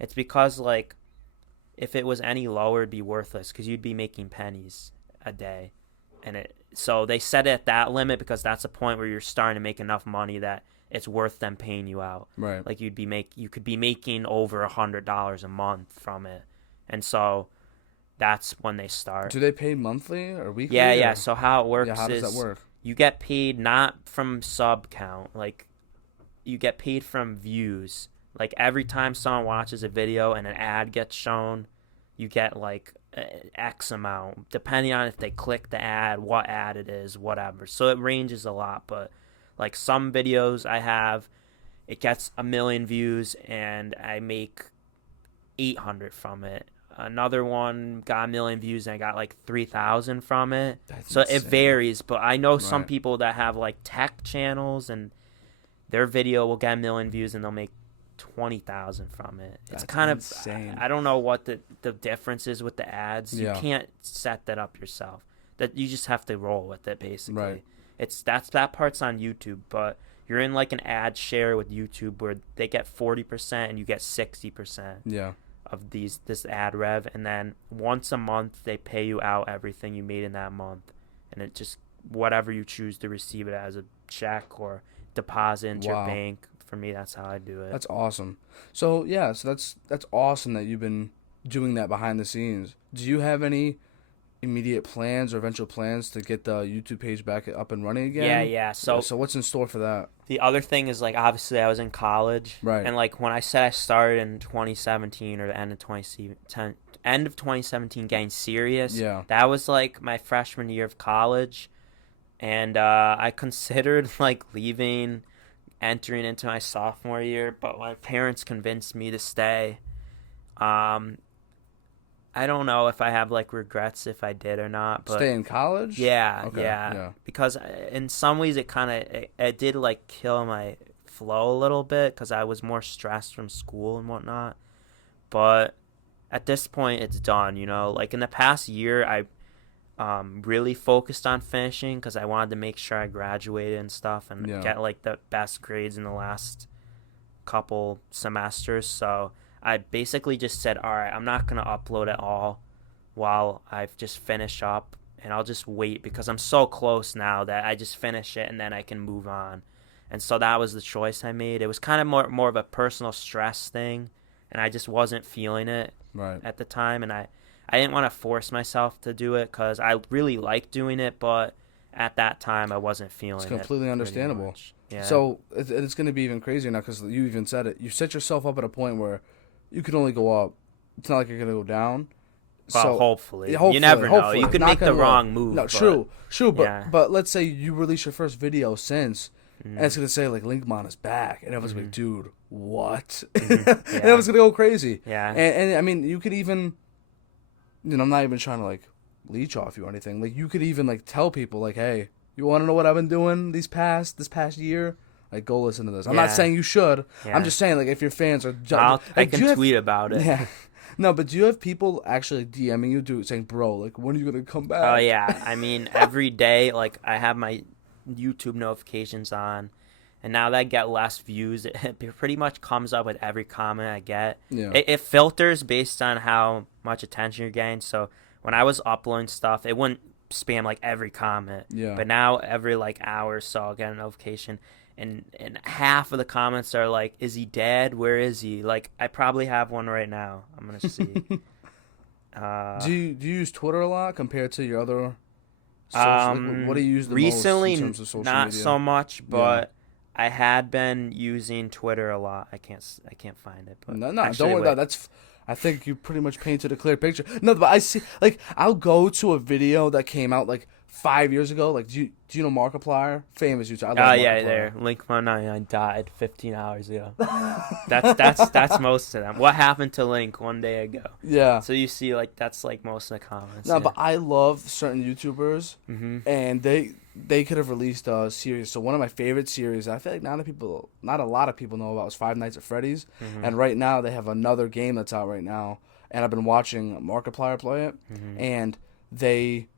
it's because like if it was any lower, it'd be worthless because you'd be making pennies a day, so they set it at that limit because that's the point where you're starting to make enough money that it's worth them paying you out. Right. Like you could be making over $100 a month from it, and so that's when they start. Do they pay monthly or weekly? Yeah. or- So how it works Yeah, how does is that work? you get paid not from sub count, like you get paid from views. Like every time someone watches a video and an ad gets shown, you get like X amount, depending on if they click the ad, what ad it is, whatever. So it ranges a lot, but like some videos I have, it gets 1 million views and I make 800 from it. another one got 1 million views and I got like 3,000 from it. That's so insane. it varies, but I know some Right. people that have like tech channels and their video will get 1 million views and they'll make 20,000 from it. It's That's kind insane. of I don't know what the difference is with the ads. Yeah. You can't set that up yourself. That you just have to roll with it basically. Right. That part's on YouTube, but you're in like an ad share with YouTube where they get 40% and you get 60% Yeah. of this ad rev, and then once a month they pay you out everything you made in that month, and it just whatever you choose to receive it as a check or deposit into your Wow. bank. For me, that's how I do it. That's awesome. So yeah, so that's awesome that you've been doing that behind the scenes. Do you have any immediate plans or eventual plans to get the YouTube page back up and running again? Yeah. So what's in store for that? the other thing is, like, obviously I was in college, Right. and like when I said I started in 2017 or the end of 2017 getting serious, Yeah. that was like my freshman year of college, and I considered like leaving, entering into my sophomore year, but my parents convinced me to stay. I don't know if I have like regrets if I did or not, but Stay in college? yeah, Okay, yeah, yeah. because in some ways it did like kill my flow a little bit because I was more stressed from school and whatnot. But at this point, it's done. Like in the past year, I really focused on finishing because I wanted to make sure I graduated and stuff and Yeah. get like the best grades in the last couple semesters. So I basically just said, all right, I'm not going to upload at all while I've just finished up, and I'll just wait because I'm so close now that I just finish it and then I can move on. And so that was the choice I made. It was kind of more of a personal stress thing, and I just wasn't feeling it Right. at the time, and I didn't want to force myself to do it because I really liked doing it, but at that time I wasn't feeling it. It's completely pretty understandable. much. Yeah. So it's going to be even crazier now because you even said it. You set yourself up at a point where you can only go up. It's not like you're going to go down. Well, So hopefully. Yeah, You never know. hopefully. You could Knock make the on wood. wrong move. No, but, true, but yeah. but let's say you release your first video since, Mm. and it's gonna say like Linkmon is back, and everyone's like, dude, what? And Yeah. everyone's gonna go crazy. Yeah. And I mean, you could even, I'm not even trying to like leech off you or anything. Like you could even like tell people like, hey, you want to know what I've been doing this past year? Like go listen to this. I'm not Yeah. saying you should. Yeah. I'm just saying like if your fans are, I like, can do you have- tweet about it. Yeah. No, but do you have people actually DMing you, saying, "Bro, like, when are you gonna come back?" Oh yeah, I mean every day, like I have my YouTube notifications on, and now that I get less views, it pretty much comes up with every comment I get. Yeah. It filters based on how much attention you're getting. So when I was uploading stuff, it wouldn't spam like every comment. Yeah. But now every like hour or so, I'll get a notification, and half of the comments are like, "Is he dead? Where is he?" Like I probably have one right now. I'm gonna see. Do you use Twitter a lot compared to your other? Like, what do you use the recently, most in terms of social not media? so much, but I had been using Twitter a lot. I can't find it. But No, actually, don't worry about that. I think you pretty much painted a clear picture. No, but I see, like, I'll go to a video that came out like 5 years ago. Like, do you know Markiplier? Famous YouTuber. I love Oh yeah, Markiplier. there. Linkmon 99 died 15 hours ago. That's most of them. What happened to Link one day ago? Yeah. So you see, like that's like most of the comments. No, yeah. but I love certain YouTubers, and they could have released a series. So one of my favorite series, I feel like not a lot of people know about, was Five Nights at Freddy's, and right now they have another game that's out right now, and I've been watching Markiplier play it, and they.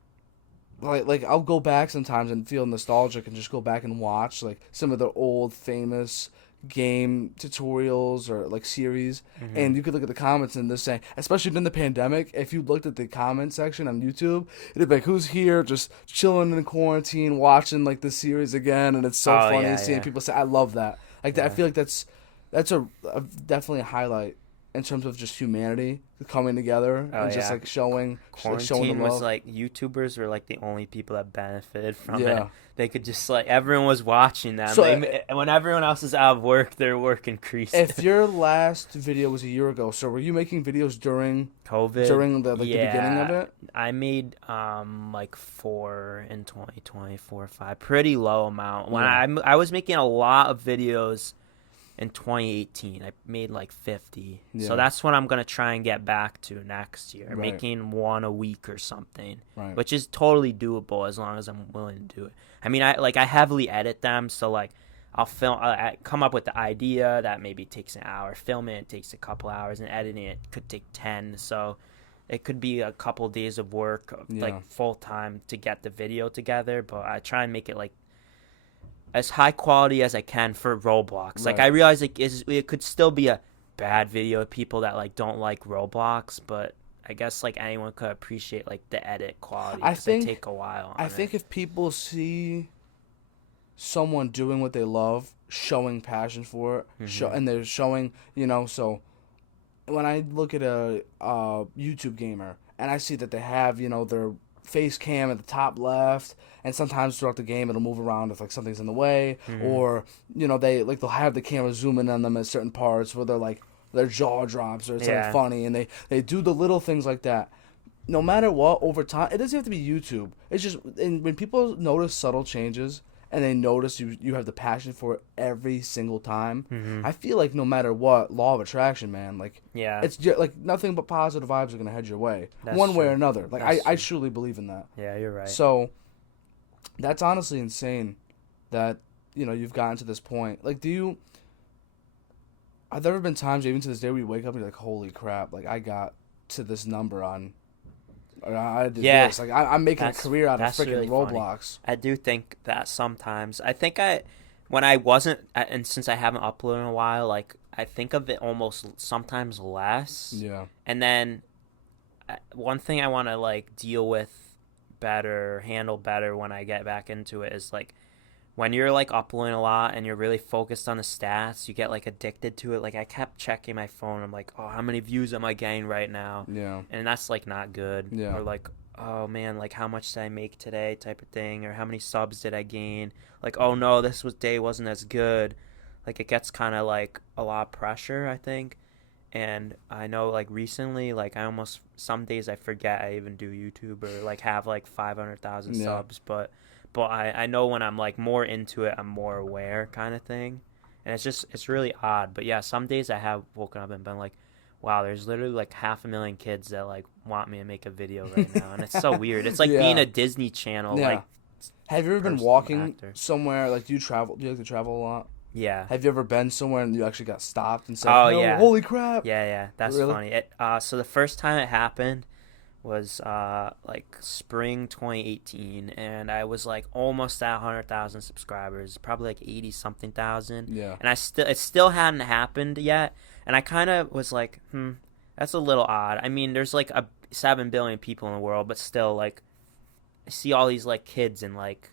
Like I'll go back sometimes and feel nostalgic and just go back and watch like some of the old famous game tutorials or like series, and you could look at the comments and they're saying, especially during the pandemic, if you looked at the comment section on YouTube, it'd be like, who's here just chilling in quarantine watching like the series again, and it's so funny seeing people say, I love that. Like that, I feel like that's a definitely a highlight in terms of just humanity coming together and just like showing quarantine the was love. like YouTubers were like the only people that benefited from Yeah. it. They could just like everyone was watching them. So, And when everyone else is out of work, their work increased. If your last video was a year ago, so were you making videos during COVID, during the beginning of it? I made like 4 in 2020, 4 or 5, pretty low amount. When I was making a lot of videos in 2018. I made like 50. Yeah. So that's what I'm going to try and get back to next year, Right. making one a week or something, Right. which is totally doable as long as I'm willing to do it. I mean, I heavily edit them, so like I'll I come up with the idea that maybe takes an hour, film it takes a couple hours, and editing it could take 10. So it could be a couple days of work, like full time, to get the video together. But I try and make it like as high quality as I can for Roblox. Like, Right. I realize it could still be a bad video of people that like don't like Roblox, but I guess like anyone could appreciate like the edit quality. I think they take a while. I think if people see someone doing what they love, showing passion for it, and they're showing, so when I look at a YouTube gamer and I see that they have, their face cam at the top left, and sometimes throughout the game it'll move around if like something's in the way, or they'll have the camera zoom in on them at certain parts where they're like their jaw drops or it's something funny, and they do the little things like that. No matter what, over time, it doesn't have to be YouTube. It's just when people notice subtle changes and they notice you have the passion for it every single time, I feel like no matter what, law of attraction, man, like, it's just, like, nothing but positive vibes are going to head your way, one way or another. Like, I truly believe in that. Yeah, you're right. So, that's honestly insane that, you've gotten to this point. Like, have there ever been times, even to this day, where you wake up and you're like, holy crap, like, I got to this number on... I did this. Like, I'm making a career out of freaking really Roblox. Funny. I do think that sometimes. I think when I wasn't, and since I haven't uploaded in a while, like, I think of it almost sometimes less. Yeah. And then one thing I want to like deal with better, handle better when I get back into it is like, when you're like uploading a lot and you're really focused on the stats, you get like addicted to it. Like, I kept checking my phone. I'm like, oh, how many views am I getting right now? Yeah. And that's like not good. Yeah. Or like, oh man, like how much did I make today type of thing, or how many subs did I gain? Like, oh no, day wasn't as good. Like, it gets kind of like a lot of pressure, I think. And I know like recently, like some days I forget I even do YouTube or like have like 500,000 subs, but I know when I'm like more into it, I'm more aware kind of thing. And it's really odd. But yeah, some days I have woken up and been like, wow, there's literally like 500,000 kids that like want me to make a video right now. And it's so weird. It's like being a Disney Channel. Yeah. Like, have you ever been walking somewhere, like, do you like to travel a lot? Yeah. Have you ever been somewhere and you actually got stopped and said, yeah, holy crap? Yeah, that's really funny. So the first time it happened was like spring 2018, and I was like almost at 100,000 subscribers, probably like 80 something thousand. Yeah. And it still hadn't happened yet, and I kind of was like, that's a little odd. I mean, there's like 7 billion people in the world, but still, like, I see all these like kids and like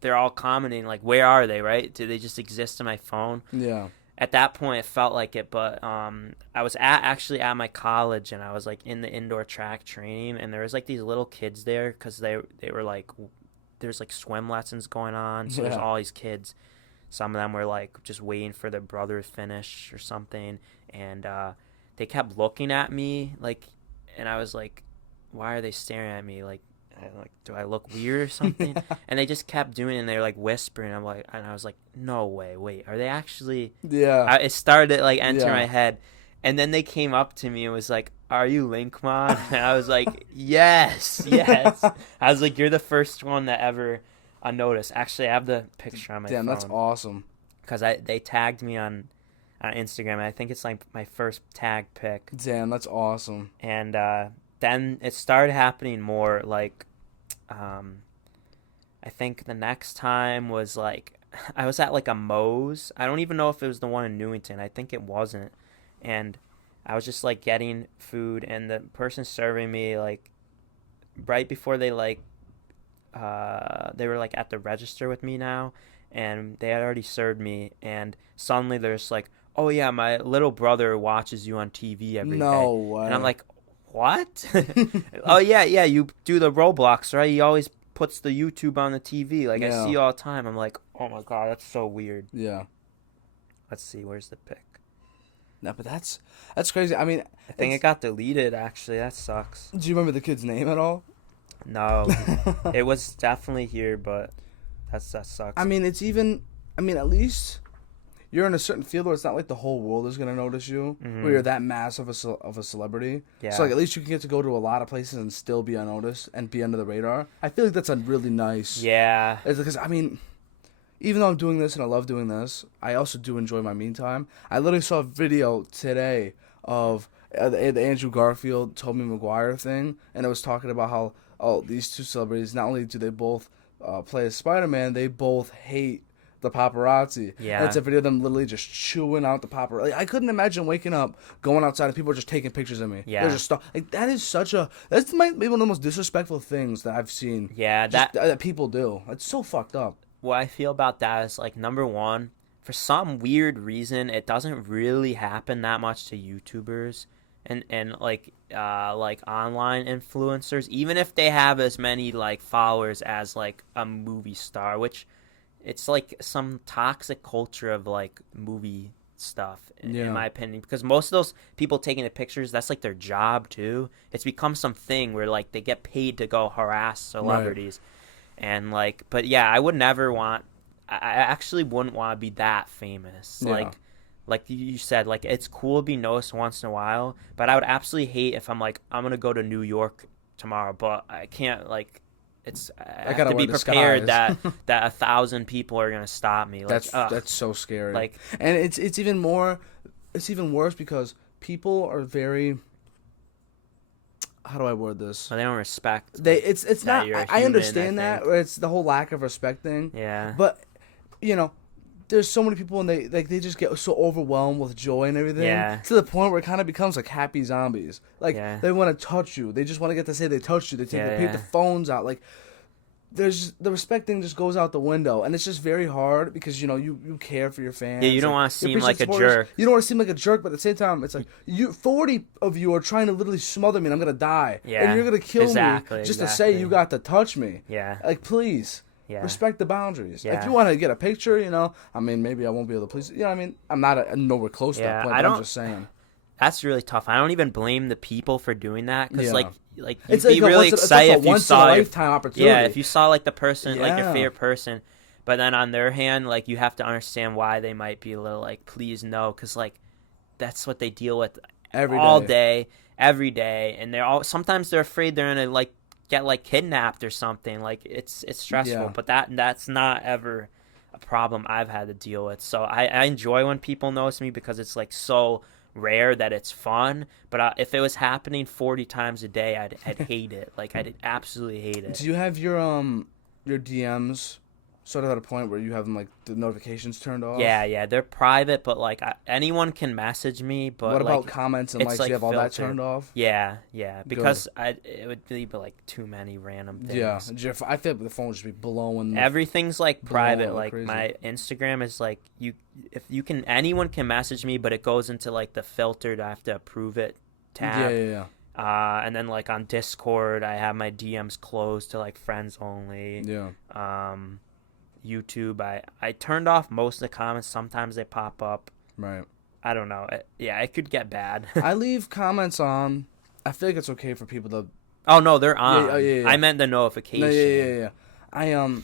they're all commenting like, where are they, right? Do they just exist in my phone? Yeah. At that point, it felt like it, but I was actually at my college, and I was like in the indoor track training, and there was like these little kids there because they were like, there's like swim lessons going on, so there's all these kids. Some of them were like just waiting for their brother to finish or something, and they kept looking at me like, and I was like, why are they staring at me? Like, do I look weird or something? And they just kept doing it, and they were like whispering. And I was like, no way, wait, are they actually? Yeah. It started to like enter my head, and then they came up to me and was like, are you Linkmon? And I was like, yes. I was like, you're the first one that ever noticed. Actually, I have the picture on my phone. Damn, that's awesome. Because they tagged me on Instagram. I think it's like my first tag pic. Damn, that's awesome. And then it started happening more. Like, I think the next time was like, I was at like a Moe's. I don't even know if it was the one in Newington. I think it wasn't. And I was just like getting food, and the person serving me, like, right before they were like at the register with me now, and they had already served me, and suddenly there's like, oh yeah, my little brother watches you on TV every day. No way. And I'm like, what? Oh yeah, you do the Roblox, right? He always puts the YouTube on the TV. Like, I see you all the time. I'm like, oh my god, that's so weird. Yeah. Let's see, where's the pic? No, but that's crazy. I mean, I think it got deleted, actually. That sucks. Do you remember the kid's name at all? No. It was definitely here, but that sucks. I mean, at least you're in a certain field where it's not like the whole world is gonna notice you, where you're that mass of a celebrity. Yeah. So like at least you can get to go to a lot of places and still be unnoticed and be under the radar. I feel like that's a really nice. Yeah. It's because I mean, even though I'm doing this and I love doing this, I also do enjoy my me time. I literally saw a video today of the Andrew Garfield, Tobey Maguire thing, and it was talking about how these two celebrities, not only do they both play as Spider-Man, they both hate the paparazzi. Yeah. And it's a video of them literally just chewing out the paparazzi. Like, I couldn't imagine waking up, going outside, and people are just taking pictures of me. Yeah. They're just like that is that's maybe one of the most disrespectful things that I've seen. Yeah, that people do. It's so fucked up. What I feel about that is, like, number one, for some weird reason, it doesn't really happen that much to YouTubers and like online influencers, even if they have as many like followers as like a movie star, which it's like some toxic culture of like movie stuff in my opinion, because most of those people taking the pictures, that's like their job too. It's become some thing where like they get paid to go harass celebrities. Right. And like, but yeah, I actually wouldn't want to be that famous. Yeah. Like you said, like it's cool to be noticed once in a while, but I would absolutely hate if I'm like, I'm gonna go to New York tomorrow, but I can't, like, I have to be prepared that 1,000 people are gonna stop me. Like, that's so scary. Like, and it's even worse because people are very. How do I word this? they don't respect. It's not. I understand that. It's the whole lack of respect thing. Yeah. But, there's so many people and they just get so overwhelmed with joy and everything. Yeah. To the point where it kind of becomes like happy zombies. Like they want to touch you. They just want to get to say they touched you. They take the phones out. Like, there's the respect thing just goes out the window, and it's just very hard because you care for your fans. Yeah, you don't want to seem like a jerk. You don't want to seem like a jerk, but at the same time, it's like 40 of you are trying to literally smother me, and I'm gonna die. Yeah, and you're gonna kill me just to say you got to touch me. Yeah, like please. Yeah. Respect the boundaries. Yeah. If you want to get a picture, I mean, maybe I won't be able to please. I mean, I'm not nowhere close to that point. But I'm just saying. That's really tough. I don't even blame the people for doing that because, like you'd it's be like really excited if you saw a lifetime opportunity. Yeah, if you saw like the person, like your favorite person, but then on their hand, like you have to understand why they might be a little like, please no, because like that's what they deal with all day, every day, and sometimes they're afraid they're gonna like get like kidnapped or something. Like it's stressful, but that's not ever a problem I've had to deal with. So I enjoy when people notice me because it's like so rare that it's fun. But if it was happening 40 times a day, I'd hate it. Like I'd absolutely hate it. Do you have your DMs sort of at a point where you have them like the notifications turned off? Yeah, they're private, but like anyone can message me. But what about comments and likes? Like, you have all that turned off? Yeah, because it would be like too many random things. Yeah, I feel like the phone would just be blowing. Everything's like private. Like crazy. My Instagram is like anyone can message me, but it goes into like the filtered, I have to approve it tab. Yeah. And then like on Discord, I have my DMs closed to like friends only. Yeah. YouTube, I turned off most of the comments. Sometimes they pop up. Right. I don't know. It could get bad. I leave comments on. I feel like it's okay for people to. Oh no, they're on. Yeah. I meant the notification. No, yeah.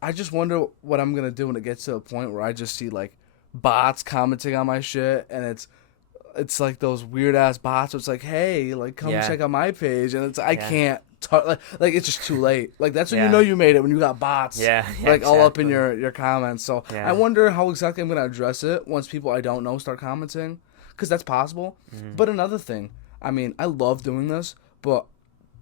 I just wonder what I'm gonna do when it gets to a point where I just see like bots commenting on my shit, and it's like those weird ass bots. Where it's like, hey, like come check out my page, and I can't. Like it's just too late. Like that's when you know you made it, when you got bots. Like all up in your comments. So I wonder how exactly I'm gonna address it once people I don't know start commenting, because that's possible. Mm-hmm. But another thing, I mean, I love doing this, but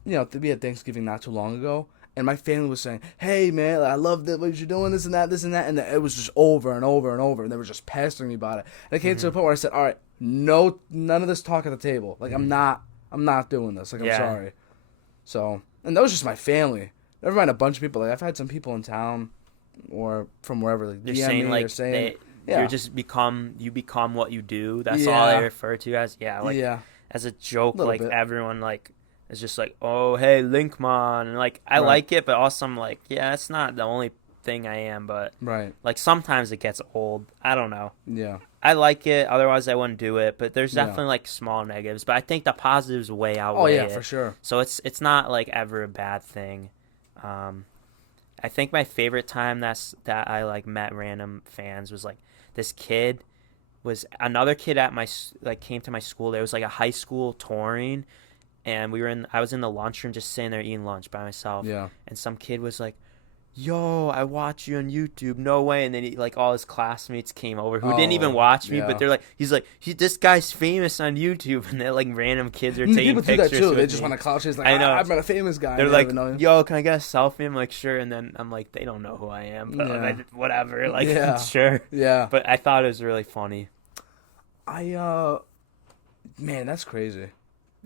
we had Thanksgiving not too long ago, and my family was saying, "Hey man, I love that what you're doing, this and that, and it was just over and over and over, and they were just pestering me about it. And it came to a point where I said, "All right, no, none of this talk at the table. Like I'm not doing this. Like I'm sorry." So, and that was just my family. Never mind a bunch of people. Like I've had some people in town or from wherever. Like they're DM saying me, like they're saying, you just become what you do. That's all they refer to as. As a joke. Like bit. Everyone like is just like, oh hey Linkmon, and like I like it, but also I'm like, it's not the only thing I am. But like sometimes it gets old. I don't know. Yeah. I like it, otherwise I wouldn't do it, but there's definitely like small negatives, but I think the positives way outweigh it. For sure. So it's not like ever a bad thing. I think my favorite time that I like met random fans was like this kid was another kid at my like came to my school. There was like a high school touring, and I was in the lunchroom just sitting there eating lunch by myself. Yeah. And some kid was like, "Yo, I watch you on YouTube." No way. And then like all his classmates came over who didn't even watch me, but they're like, this guy's famous on YouTube, and they're like random kids are taking People pictures. do that too. They with just me. want to clout chase. Like, I know. I've met a famous guy. They're like, "Yo, can I get a selfie?" I'm like, "Sure." And then I'm like, they don't know who I am, but whatever. Like, sure. Yeah. But I thought it was really funny. Man, that's crazy.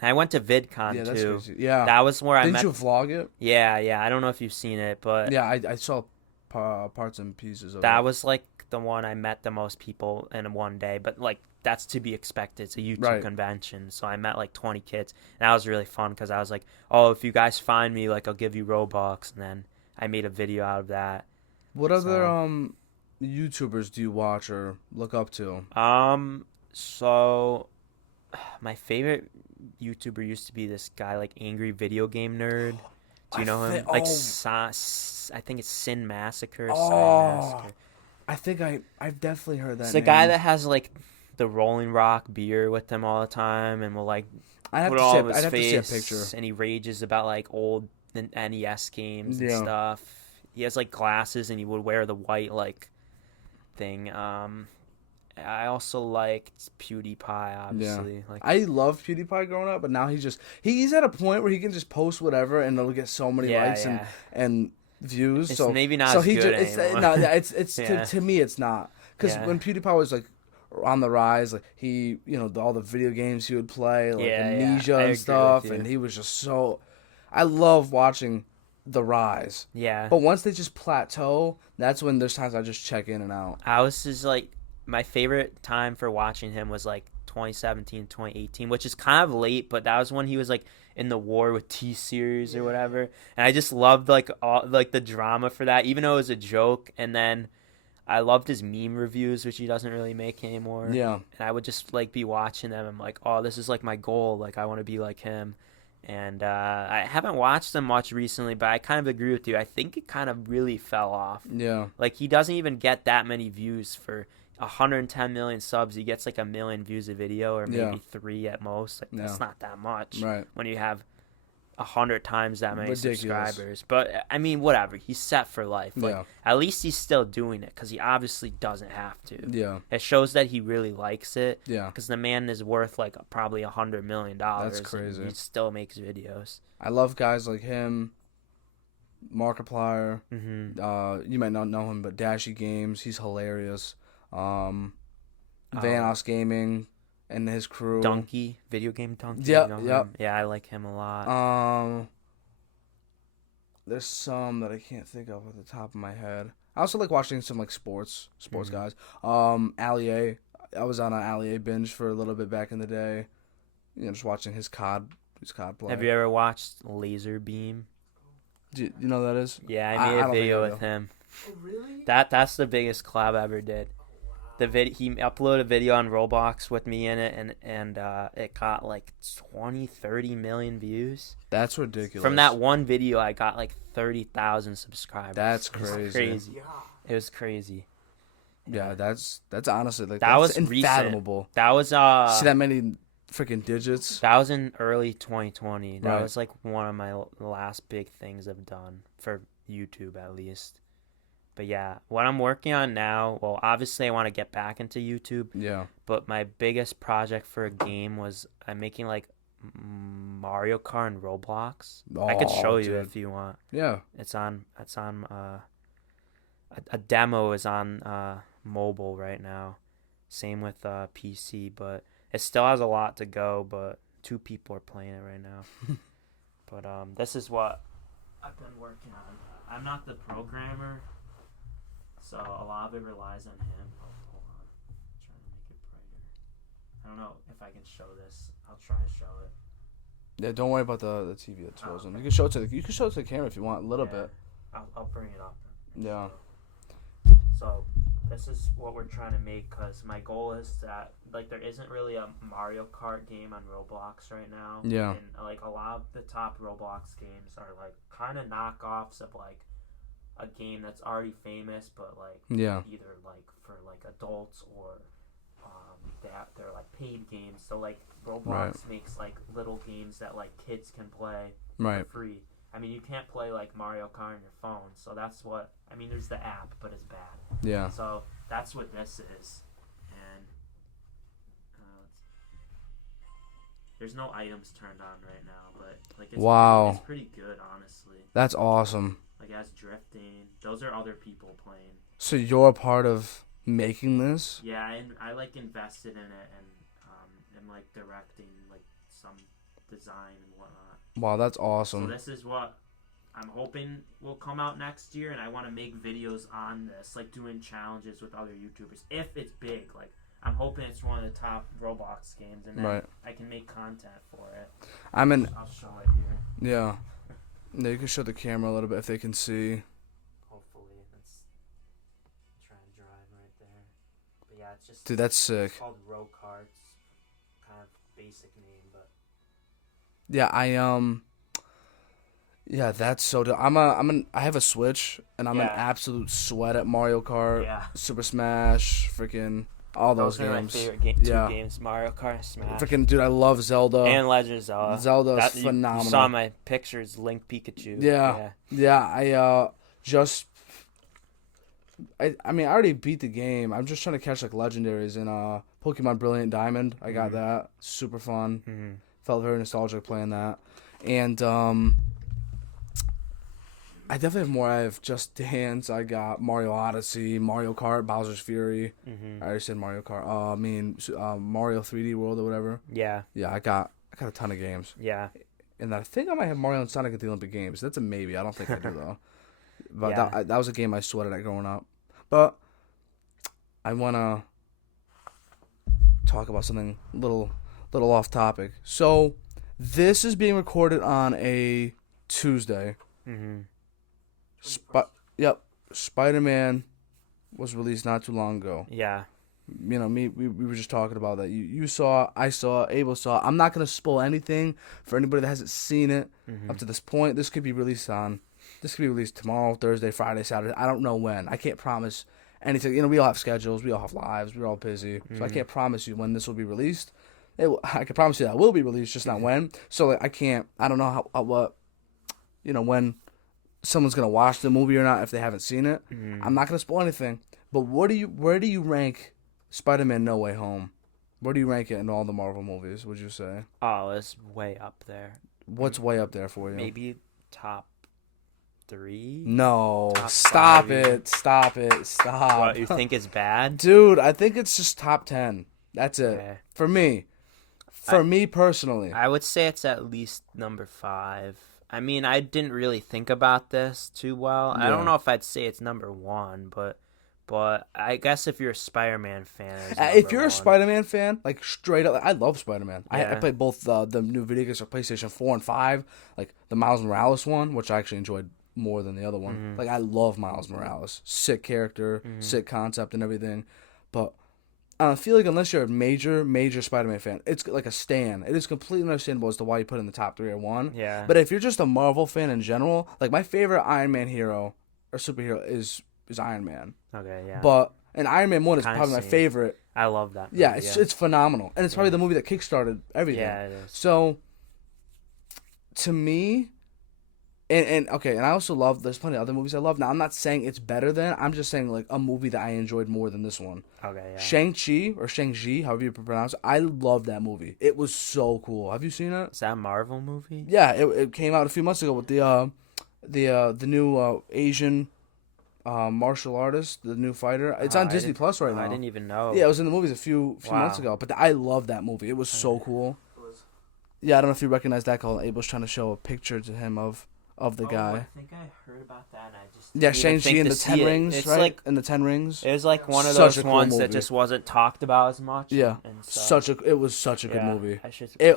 I went to Vidcon Yeah, that's too. crazy. Yeah. That was where I met. Didn't you vlog it? Yeah. I don't know if you've seen it, but Yeah, I saw parts and pieces of it. that was like the one I met the most people in one day. But like that's to be expected. It's a YouTube convention, so I met like 20 kids, and that was really fun because I was like, "Oh, if you guys find me, like I'll give you Robux," and then I made a video out of that. What other YouTubers do you watch or look up to? So my favorite YouTuber used to be this guy like Angry Video Game Nerd. Do you know him? Like I think it's Sin Massacre. Massacre. I think I've definitely heard that. It's the guy that has like the Rolling Rock beer with him all the time, and will like put all of his face, to see a picture. and he rages about like old NES games and stuff. He has like glasses, and he would wear the white like thing. I also liked PewDiePie, obviously. Yeah. Like I loved PewDiePie growing up, but now he's at a point where he can just post whatever and it'll get so many likes and views. It's so maybe not so as he good just, anymore. It's to me it's not, because when PewDiePie was like on the rise, like he all the video games he would play, like Amnesia and stuff, and he was just so. I love watching the rise. Yeah. But once they just plateau, that's when there's times I just check in and out. I was just like, my favorite time for watching him was like 2017, 2018, which is kind of late, but that was when he was like in the war with T-Series or whatever. And I just loved like all like the drama for that, even though it was a joke. And then I loved his meme reviews, which he doesn't really make anymore. Yeah. And I would just like be watching them. I'm like, oh, this is like my goal. Like I want to be like him. And I haven't watched them much recently, but I kind of agree with you. I think it kind of really fell off. Yeah. Like he doesn't even get that many views for 110 million subs. He gets like 1 million views a video, or maybe 3 at most. Like that's not that much. Right. When you have 100 times that many Ridiculous. subscribers. But I mean, whatever. He's set for life. Like at least he's still doing it because he obviously doesn't have to. Yeah. It shows that he really likes it. Yeah. Because the man is worth like probably $100 million. That's crazy. And he still makes videos. I love guys like him, Markiplier. Mm-hmm. You might not know him, but Dashy Games. He's hilarious. Vanos Gaming and his crew. Donkey, video game Donkey. Yep, you know yep. him? Yeah, I like him a lot. There's some that I can't think of at the top of my head. I also like watching some like sports guys. Ali A. I was on an Ali A binge for a little bit back in the day. Just watching his COD play. Have you ever watched Laser Beam? Do you know who that is? Yeah, I made a video with him. Oh, really? That's the biggest collab I ever did. He uploaded a video on Roblox with me in it, and it got like 20-30 million views. That's ridiculous. From that one video, I got like 30,000 subscribers. That's crazy. Yeah. It was crazy. Yeah, that's honestly like that that's was unfathomable. Recent. That was see that many freaking digits. That was in early 2020. That Right. was like one of my last big things I've done for YouTube, at least. But yeah, what I'm working on now, well, obviously I want to get back into YouTube. Yeah. But my biggest project for a game was I'm making like Mario Kart and Roblox. I could show you if you want. Yeah. It's on a demo is on mobile right now. Same with PC, but it still has a lot to go, but 2 people are playing it right now. But this is what I've been working on. I'm not the programmer, so a lot of it relies on him. Oh, hold on. I'm trying to make it brighter. I don't know if I can show this. I'll try to show it. Yeah, don't worry about the TV that's frozen. You can show it to the camera if you want a little bit. I'll bring it up. Yeah. So this is what we're trying to make, because my goal is that like there isn't really a Mario Kart game on Roblox right now. Yeah. And like a lot of the top Roblox games are like kind of knockoffs of like a game that's already famous, but like Yeah. either like for like adults or they're like paid games. So like Roblox makes like little games that like kids can play for free. I mean, you can't play like Mario Kart on your phone, so that's what I mean. There's the app, but it's bad. Yeah. So that's what this is, and there's no items turned on right now, but like it's pretty good, honestly. That's awesome. Like it has drifting. Those are other people playing. So you're a part of making this? Yeah, and I like invested in it and am like directing like some design and whatnot. Wow, that's awesome. So this is what I'm hoping will come out next year, and I want to make videos on this, like doing challenges with other YouTubers. If it's big, like I'm hoping it's one of the top Roblox games, and then I can make content for it. I'll show it here. Yeah. Yeah, you can show the camera a little bit if they can see. Hopefully, let's try and drive right there. But yeah, it's just Dude, that's sick. It's called Row Carts, kind of basic name, but yeah, yeah, that's so dope. I have a Switch, and I'm an absolute sweat at Mario Kart, Super Smash, freaking all those games. Those are my favorite two games: Mario Kart, Smash. Freaking dude, I love Zelda and Legend of Zelda. Zelda's phenomenal. You saw my pictures, Link Pikachu. Yeah. I mean, I already beat the game. I'm just trying to catch like legendaries in Pokemon Brilliant Diamond. I got that, super fun. Felt very nostalgic playing that, and I definitely have more. I have Just Dance. I got Mario Odyssey, Mario Kart, Bowser's Fury. I already said Mario Kart. Mario 3D World or whatever. Yeah. Yeah, I got a ton of games. Yeah. And I think I might have Mario and Sonic at the Olympic Games. That's a maybe. I don't think I do though. But that was a game I sweated at growing up. But I wanna talk about something little off topic. So this is being recorded on a Tuesday. Spider-Man was released not too long ago. Yeah. You know, we were just talking about that. You saw, I saw, Abel saw. I'm not going to spoil anything for anybody that hasn't seen it up to this point. This could be released tomorrow, Thursday, Friday, Saturday. I don't know when. I can't promise anything. You know, we all have schedules. We all have lives. We're all busy. So I can't promise you when this will be released. I can promise you that it will be released, just not when. So like, I don't know when someone's going to watch the movie or not if they haven't seen it. I'm not going to spoil anything. But where do you rank Spider-Man No Way Home? Where do you rank it in all the Marvel movies, would you say? Oh, it's way up there. What's way up there for you? Maybe top 3? No. Top Stop 5. it. Stop. What, you think it's bad? Dude, I think it's just top 10. That's it. Okay. For me. For me personally. I would say it's at least number 5. I mean, I didn't really think about this too well. Yeah. I don't know if I'd say it's number 1, but I guess if you're a Spider-Man fan, if you're a Spider-Man fan, like straight up, I love Spider-Man. Yeah. I played both the new video games for PlayStation 4 and 5, like the Miles Morales one, which I actually enjoyed more than the other one. Like I love Miles Morales, sick character, sick concept and everything. But I feel like unless you're a major Spider-Man fan, it's like a stan. It is completely understandable as to why you put it in the top 3 or 1. Yeah. But if you're just a Marvel fan in general, like my favorite Iron Man hero or superhero is Iron Man. Okay, yeah. But and Iron Man 1 is Kinda probably my favorite. I love that movie, Yeah, it's phenomenal. And it's probably the movie that kickstarted everything. Yeah, it is. So to me, and I also love, there's plenty of other movies I love. Now, I'm not saying it's better than, I'm just saying like a movie that I enjoyed more than this one. Okay, yeah. Shang-Chi, or Shang-Chi, however you pronounce it, I love that movie. It was so cool. Have you seen it? Is that a Marvel movie? Yeah, it came out a few months ago with the new Asian martial artist, the new fighter. It's on Disney Plus right now. I didn't even know. Yeah, it was in the movies a few months ago. But I love that movie. It was so cool. Yeah, I don't know if you recognize that call. Abel's trying to show a picture to him of the guy. I think I heard about that, and I just Yeah, Shang-Chi and the 10 Rings, it's right? Like, and the 10 Rings. It was like one of Such those a cool ones movie. that just wasn't talked about as much. Yeah, and so, it was such a good movie.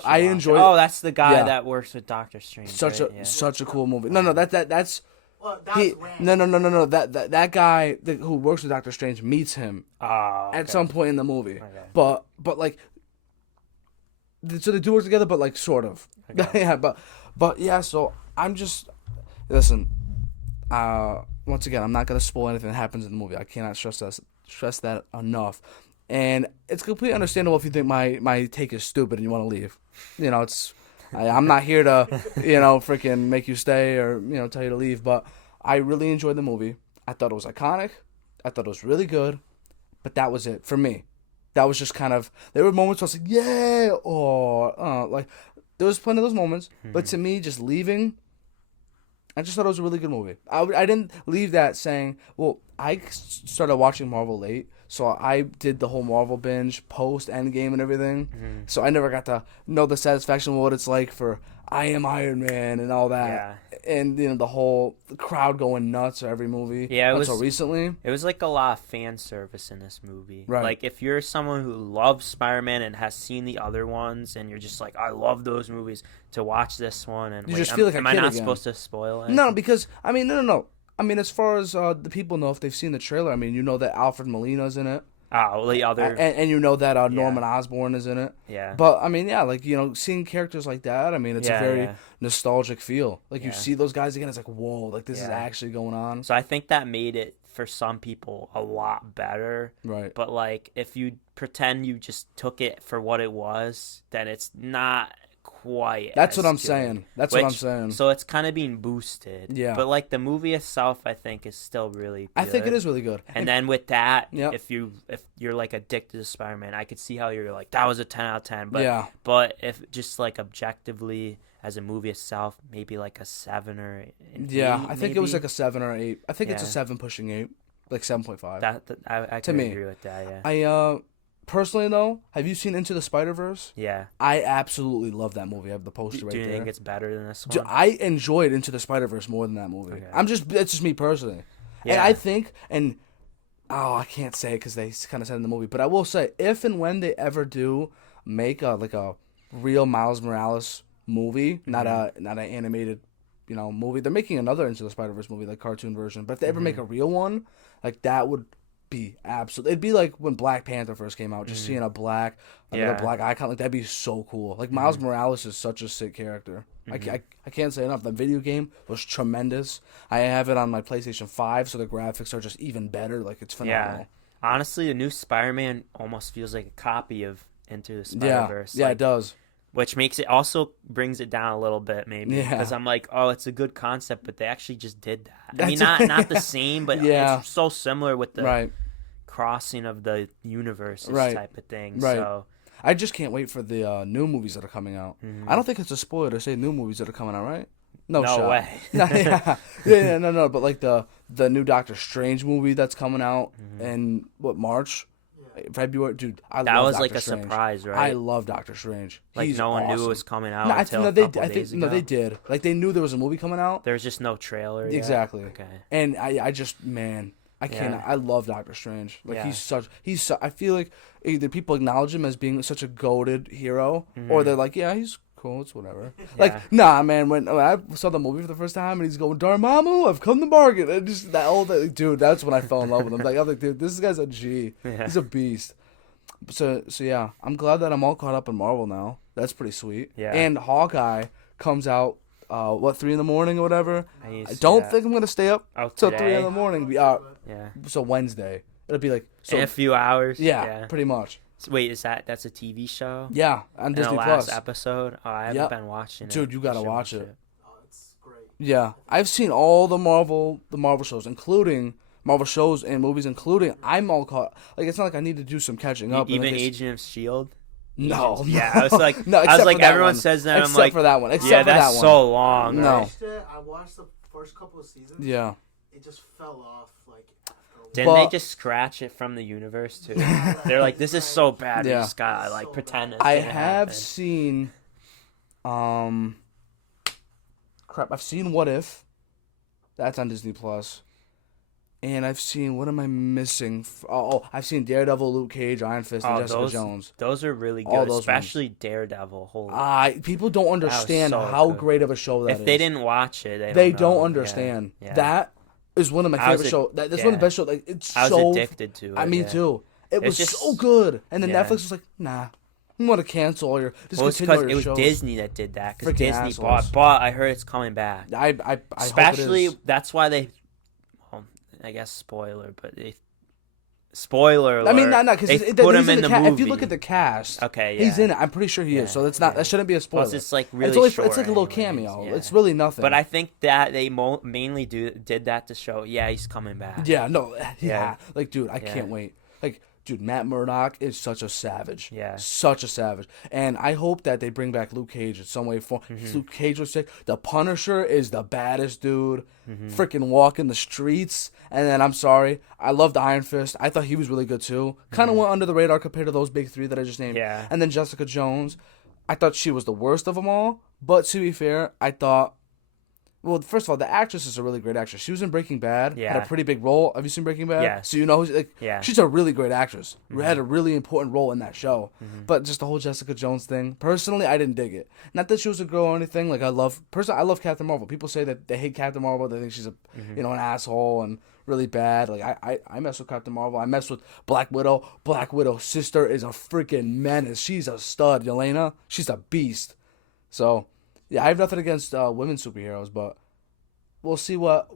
I enjoyed. Oh, that's the guy that works with Doctor Strange. Such right? a cool movie. No, that's. Well, that's No. That guy who works with Doctor Strange meets him at some point in the movie. Okay. But like, so they do work together, but like sort of. Okay. Yeah, but yeah. So I'm just listen. once again, I'm not gonna spoil anything that happens in the movie. I cannot stress that enough. And it's completely understandable if you think my take is stupid and you want to leave. You know, I'm not here to, freaking make you stay or, tell you to leave. But I really enjoyed the movie. I thought it was iconic. I thought it was really good. But that was it for me. That was just kind of, there were moments where I was like, yeah, or, like, there was plenty of those moments. But to me, just leaving, I just thought it was a really good movie. I didn't leave that saying, well, I started watching Marvel late. So I did the whole Marvel binge post Endgame and everything. So I never got to know the satisfaction of what it's like for I am Iron Man and all that. Yeah. And the whole crowd going nuts for every movie. Yeah, until recently. It was like a lot of fan service in this movie. Right. Like if you're someone who loves Spider-Man and has seen the other ones, and you're just like, I love those movies, to watch this one, and you just feel like am a I kid not again. supposed to spoil it? No, because no. I mean, as far as the people know, if they've seen the trailer, I mean, you know that Alfred Molina's in it. Oh, the other. And you know that Norman Osborn is in it. Yeah. But, I mean, yeah, like, seeing characters like that, I mean, it's a very nostalgic feel. Like, you see those guys again, it's like, whoa, like, this is actually going on. So I think that made it, for some people, a lot better. Right. But, like, if you pretend you just took it for what it was, then it's not quite That's what I'm good. saying. That's what I'm saying. So it's kind of being boosted. Yeah. But like the movie itself, I think is still really good. I think it is really good. And then with that, Yep. if you're like addicted to Spider-Man, I could see how you're like, that was a 10 out of 10. But Yeah. But if just like objectively as a movie itself, maybe like a 7 or an 8, I think it was maybe? like a 7 or 8. I think it's a Yeah. 7 pushing 8, like 7.5. I To can me. agree with that. Yeah. I personally though, have you seen Into the Spider-Verse? Yeah. I absolutely love that movie. I have the poster Do right you there. think it's better than this Dude, one? I enjoyed Into the Spider-Verse more than that movie. Okay. It's just me personally. And Yeah. I think, I can't say it because they kind of said in the movie, but I will say, if and when they ever do make a real Miles Morales movie, not an animated, movie, they're making another Into the Spider-Verse movie, like cartoon version. But if they ever make a real one, like that would be absolutely. It'd be like when Black Panther first came out, just seeing another black icon, like that'd be so cool. Like Miles Morales is such a sick character. I can't say enough. The video game was tremendous. I have it on my PlayStation 5, so the graphics are just even better. Like it's phenomenal. Yeah. Honestly, the new Spider-Man almost feels like a copy of Into the Spider-Verse. Yeah, like, it does. Which brings it down a little bit, maybe. Yeah. Because I'm like, oh, it's a good concept, but they actually just did that. I mean, That's- not the same, but Yeah. it's so similar with the Right. crossing of the universes Right. type of thing. Right. So, I just can't wait for the new movies that are coming out. I don't think it's a spoiler to say new movies that are coming out, right? No shot. way. No. But like the new Doctor Strange movie that's coming out in March, February, dude. I that love was Doctor like a Strange. surprise, right? I love Doctor Strange. Like He's no one knew awesome. it was coming out No, until a couple days ago. No, they did. Like they knew there was a movie coming out. There was just no trailer. Yet? Exactly. Okay. And I just, man, I can't. Yeah. I love Doctor Strange. Like Yeah. I feel like either people acknowledge him as being such a goated hero, or they're like, yeah, he's cool. It's whatever. Like, nah, man. When I saw the movie for the first time and he's going, Dormammu, I've come to bargain. And just that old dude. That's when I fell in love with him. Like, I'm like, dude, this guy's a G. Yeah. He's a beast. So yeah, I'm glad that I'm all caught up in Marvel now. That's pretty sweet. Yeah. And Hawkeye comes out 3 in the morning or whatever. I I don't think I'm gonna stay up till today? 3 in the morning. Yeah. So Wednesday. It'll be like In a few hours. yeah, pretty much. So wait, that's a TV show? Yeah, on In Disney the last Plus. episode? Oh, I haven't Yep. been watching it. Dude, you gotta I should watch it. Oh, it's great. Yeah, I've seen all the Marvel shows, including Marvel shows and movies, including I'm all caught. Like it's not like I need to do some catching up. Even and Agent of Shield. No, Yeah, I was like, no, I was except like, for that everyone one. says that. I'm Except like, for that one. Except yeah, for that that's one. so long. No. Right? I watched the first couple of seasons. Yeah. It just fell off like after a while. Didn't they But- just scratch it from the universe too? They're like, this is so bad. We Yeah. just gotta like So pretend bad. it's I gonna have happen. seen, I've seen What If. That's on Disney Plus. And I've seen, what am I missing? I've seen Daredevil, Luke Cage, Iron Fist, and Jessica Jones. Those are really All good, those especially Daredevil. Holy. People don't understand so how good. great of a show that is. If they didn't watch it, They don't don't know. understand. Yeah. That is one of my I was favorite shows. That's one of yeah. the best shows. Like it's I was so. addicted to it. Me yeah. too. It was just- so good, and then yeah. Netflix was like, "Nah, I'm gonna cancel all your Well, it's discontinue all because your it was shows." Disney that did that. Because Freaking Disney assholes. bought. I heard it's coming back. I hope it Especially is. that's why they. Well, I guess spoiler, but spoiler alert. I mean, not because they put him in the movie. If you look at the cast, okay, yeah. he's in it. I'm pretty sure he is. So that's not. Yeah. That shouldn't be a spoiler. Plus, it's like really it's only short. It's like a little anyways, cameo. yeah. It's really nothing. But I think that they mainly did that to show, yeah, he's coming back. Yeah, no, Yeah. Like, dude, I can't wait. Like, dude, Matt Murdock is such a savage. Yeah. Such a savage. And I hope that they bring back Luke Cage in some way. Luke Cage was sick. The Punisher is the baddest dude. Freaking walking the streets. And then, I'm sorry, I loved Iron Fist. I thought he was really good, too. Kind of went under the radar compared to those big three that I just named. Yeah. And then Jessica Jones. I thought she was the worst of them all. But to be fair, I thought... Well, first of all, the actress is a really great actress. She was in Breaking Bad. Yeah. Had a pretty big role. Have you seen Breaking Bad? Yes. So you know, Yeah. she's a really great actress. Had a really important role in that show. But just the whole Jessica Jones thing, personally, I didn't dig it. Not that she was a girl or anything. Like I love Captain Marvel. People say that they hate Captain Marvel. They think she's an asshole and really bad. Like I mess with Captain Marvel. I mess with Black Widow. Black Widow's sister is a freaking menace. She's a stud. Yelena, she's a beast. So yeah, I have nothing against women superheroes, but we'll see what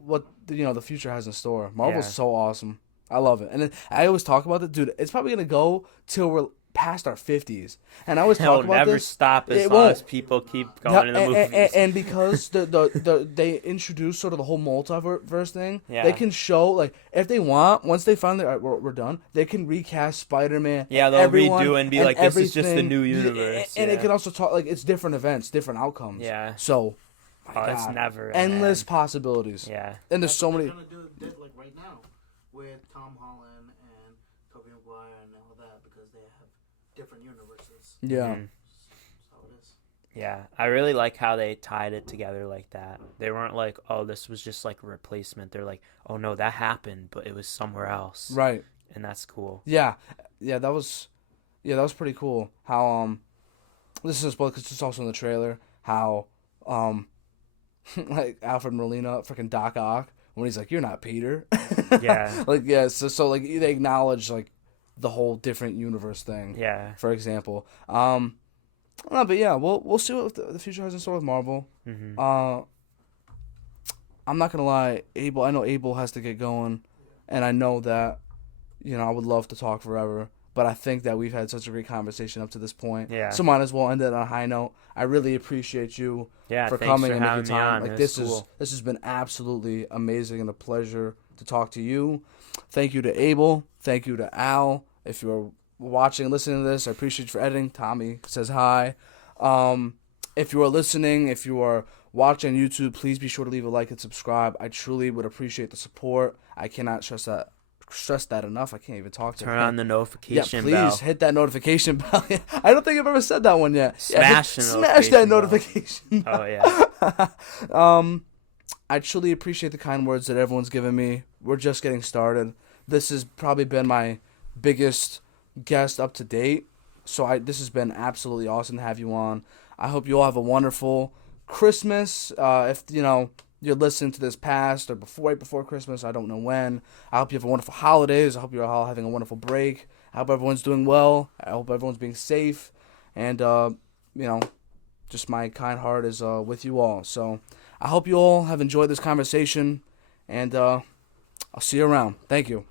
the future has in store. Marvel's so awesome. I love it. And then I always talk about it, dude. It's probably gonna go till we're past our 50s. And I always talk about never this. stop as It long won't. as people keep going to the movies. And because they introduced sort of the whole multiverse thing, Yeah. they can show, like, if they want, once they finally we're done, they can recast Spider-Man. Yeah, they'll everyone, redo and be like, this is just the new universe. And it Yeah. can also talk, like, it's different events, different outcomes. Yeah. So, my It's God, never endless man. possibilities. Yeah. And there's so many. They're gonna do it like right now with Tom Holland and Tobey Maguire and all that because they have different universes. Yeah. Mhm. That's how it is. Yeah, I really like how they tied it together like that. They weren't like, oh, this was just like a replacement. They're like, oh no, that happened, but it was somewhere else. Right. And that's cool. Yeah, that was pretty cool. How this is because it's also in the trailer. How like Alfred Molina, freaking Doc Ock, when he's like, "You're not Peter." Yeah. Like so like they acknowledge like the whole different universe thing. Yeah. For example, no, but yeah, we'll see what the future has in store with Marvel. Mm-hmm. I'm not gonna lie, Abel. I know Abel has to get going, and I know that, I would love to talk forever. But I think that we've had such a great conversation up to this point. Yeah. So might as well end it on a high note. I really appreciate you Yeah, for thanks coming for and making having me time. on. Like It this was cool. this has been absolutely amazing and a pleasure to talk to you. Thank you to Abel. Thank you to Al. If you're watching and listening to this, I appreciate you for editing. Tommy says hi. If you are listening, if you are watching YouTube, please be sure to leave a like and subscribe. I truly would appreciate the support. I cannot stress that enough. I can't even talk to Turn on the notification please bell. hit that notification bell. I don't think I've ever said that one yet. Smash the smash that notification bell. notification. Oh yeah. I truly appreciate the kind words that everyone's given me. We're just getting started. This has probably been my biggest guest up to date. So this has been absolutely awesome to have you on. I hope you all have a wonderful Christmas. If you're listening to this past or right before Christmas, I don't know when. I hope you have a wonderful holidays. I hope you're all having a wonderful break. I hope everyone's doing well. I hope everyone's being safe. And, just my kind heart is with you all. So I hope you all have enjoyed this conversation. And I'll see you around. Thank you.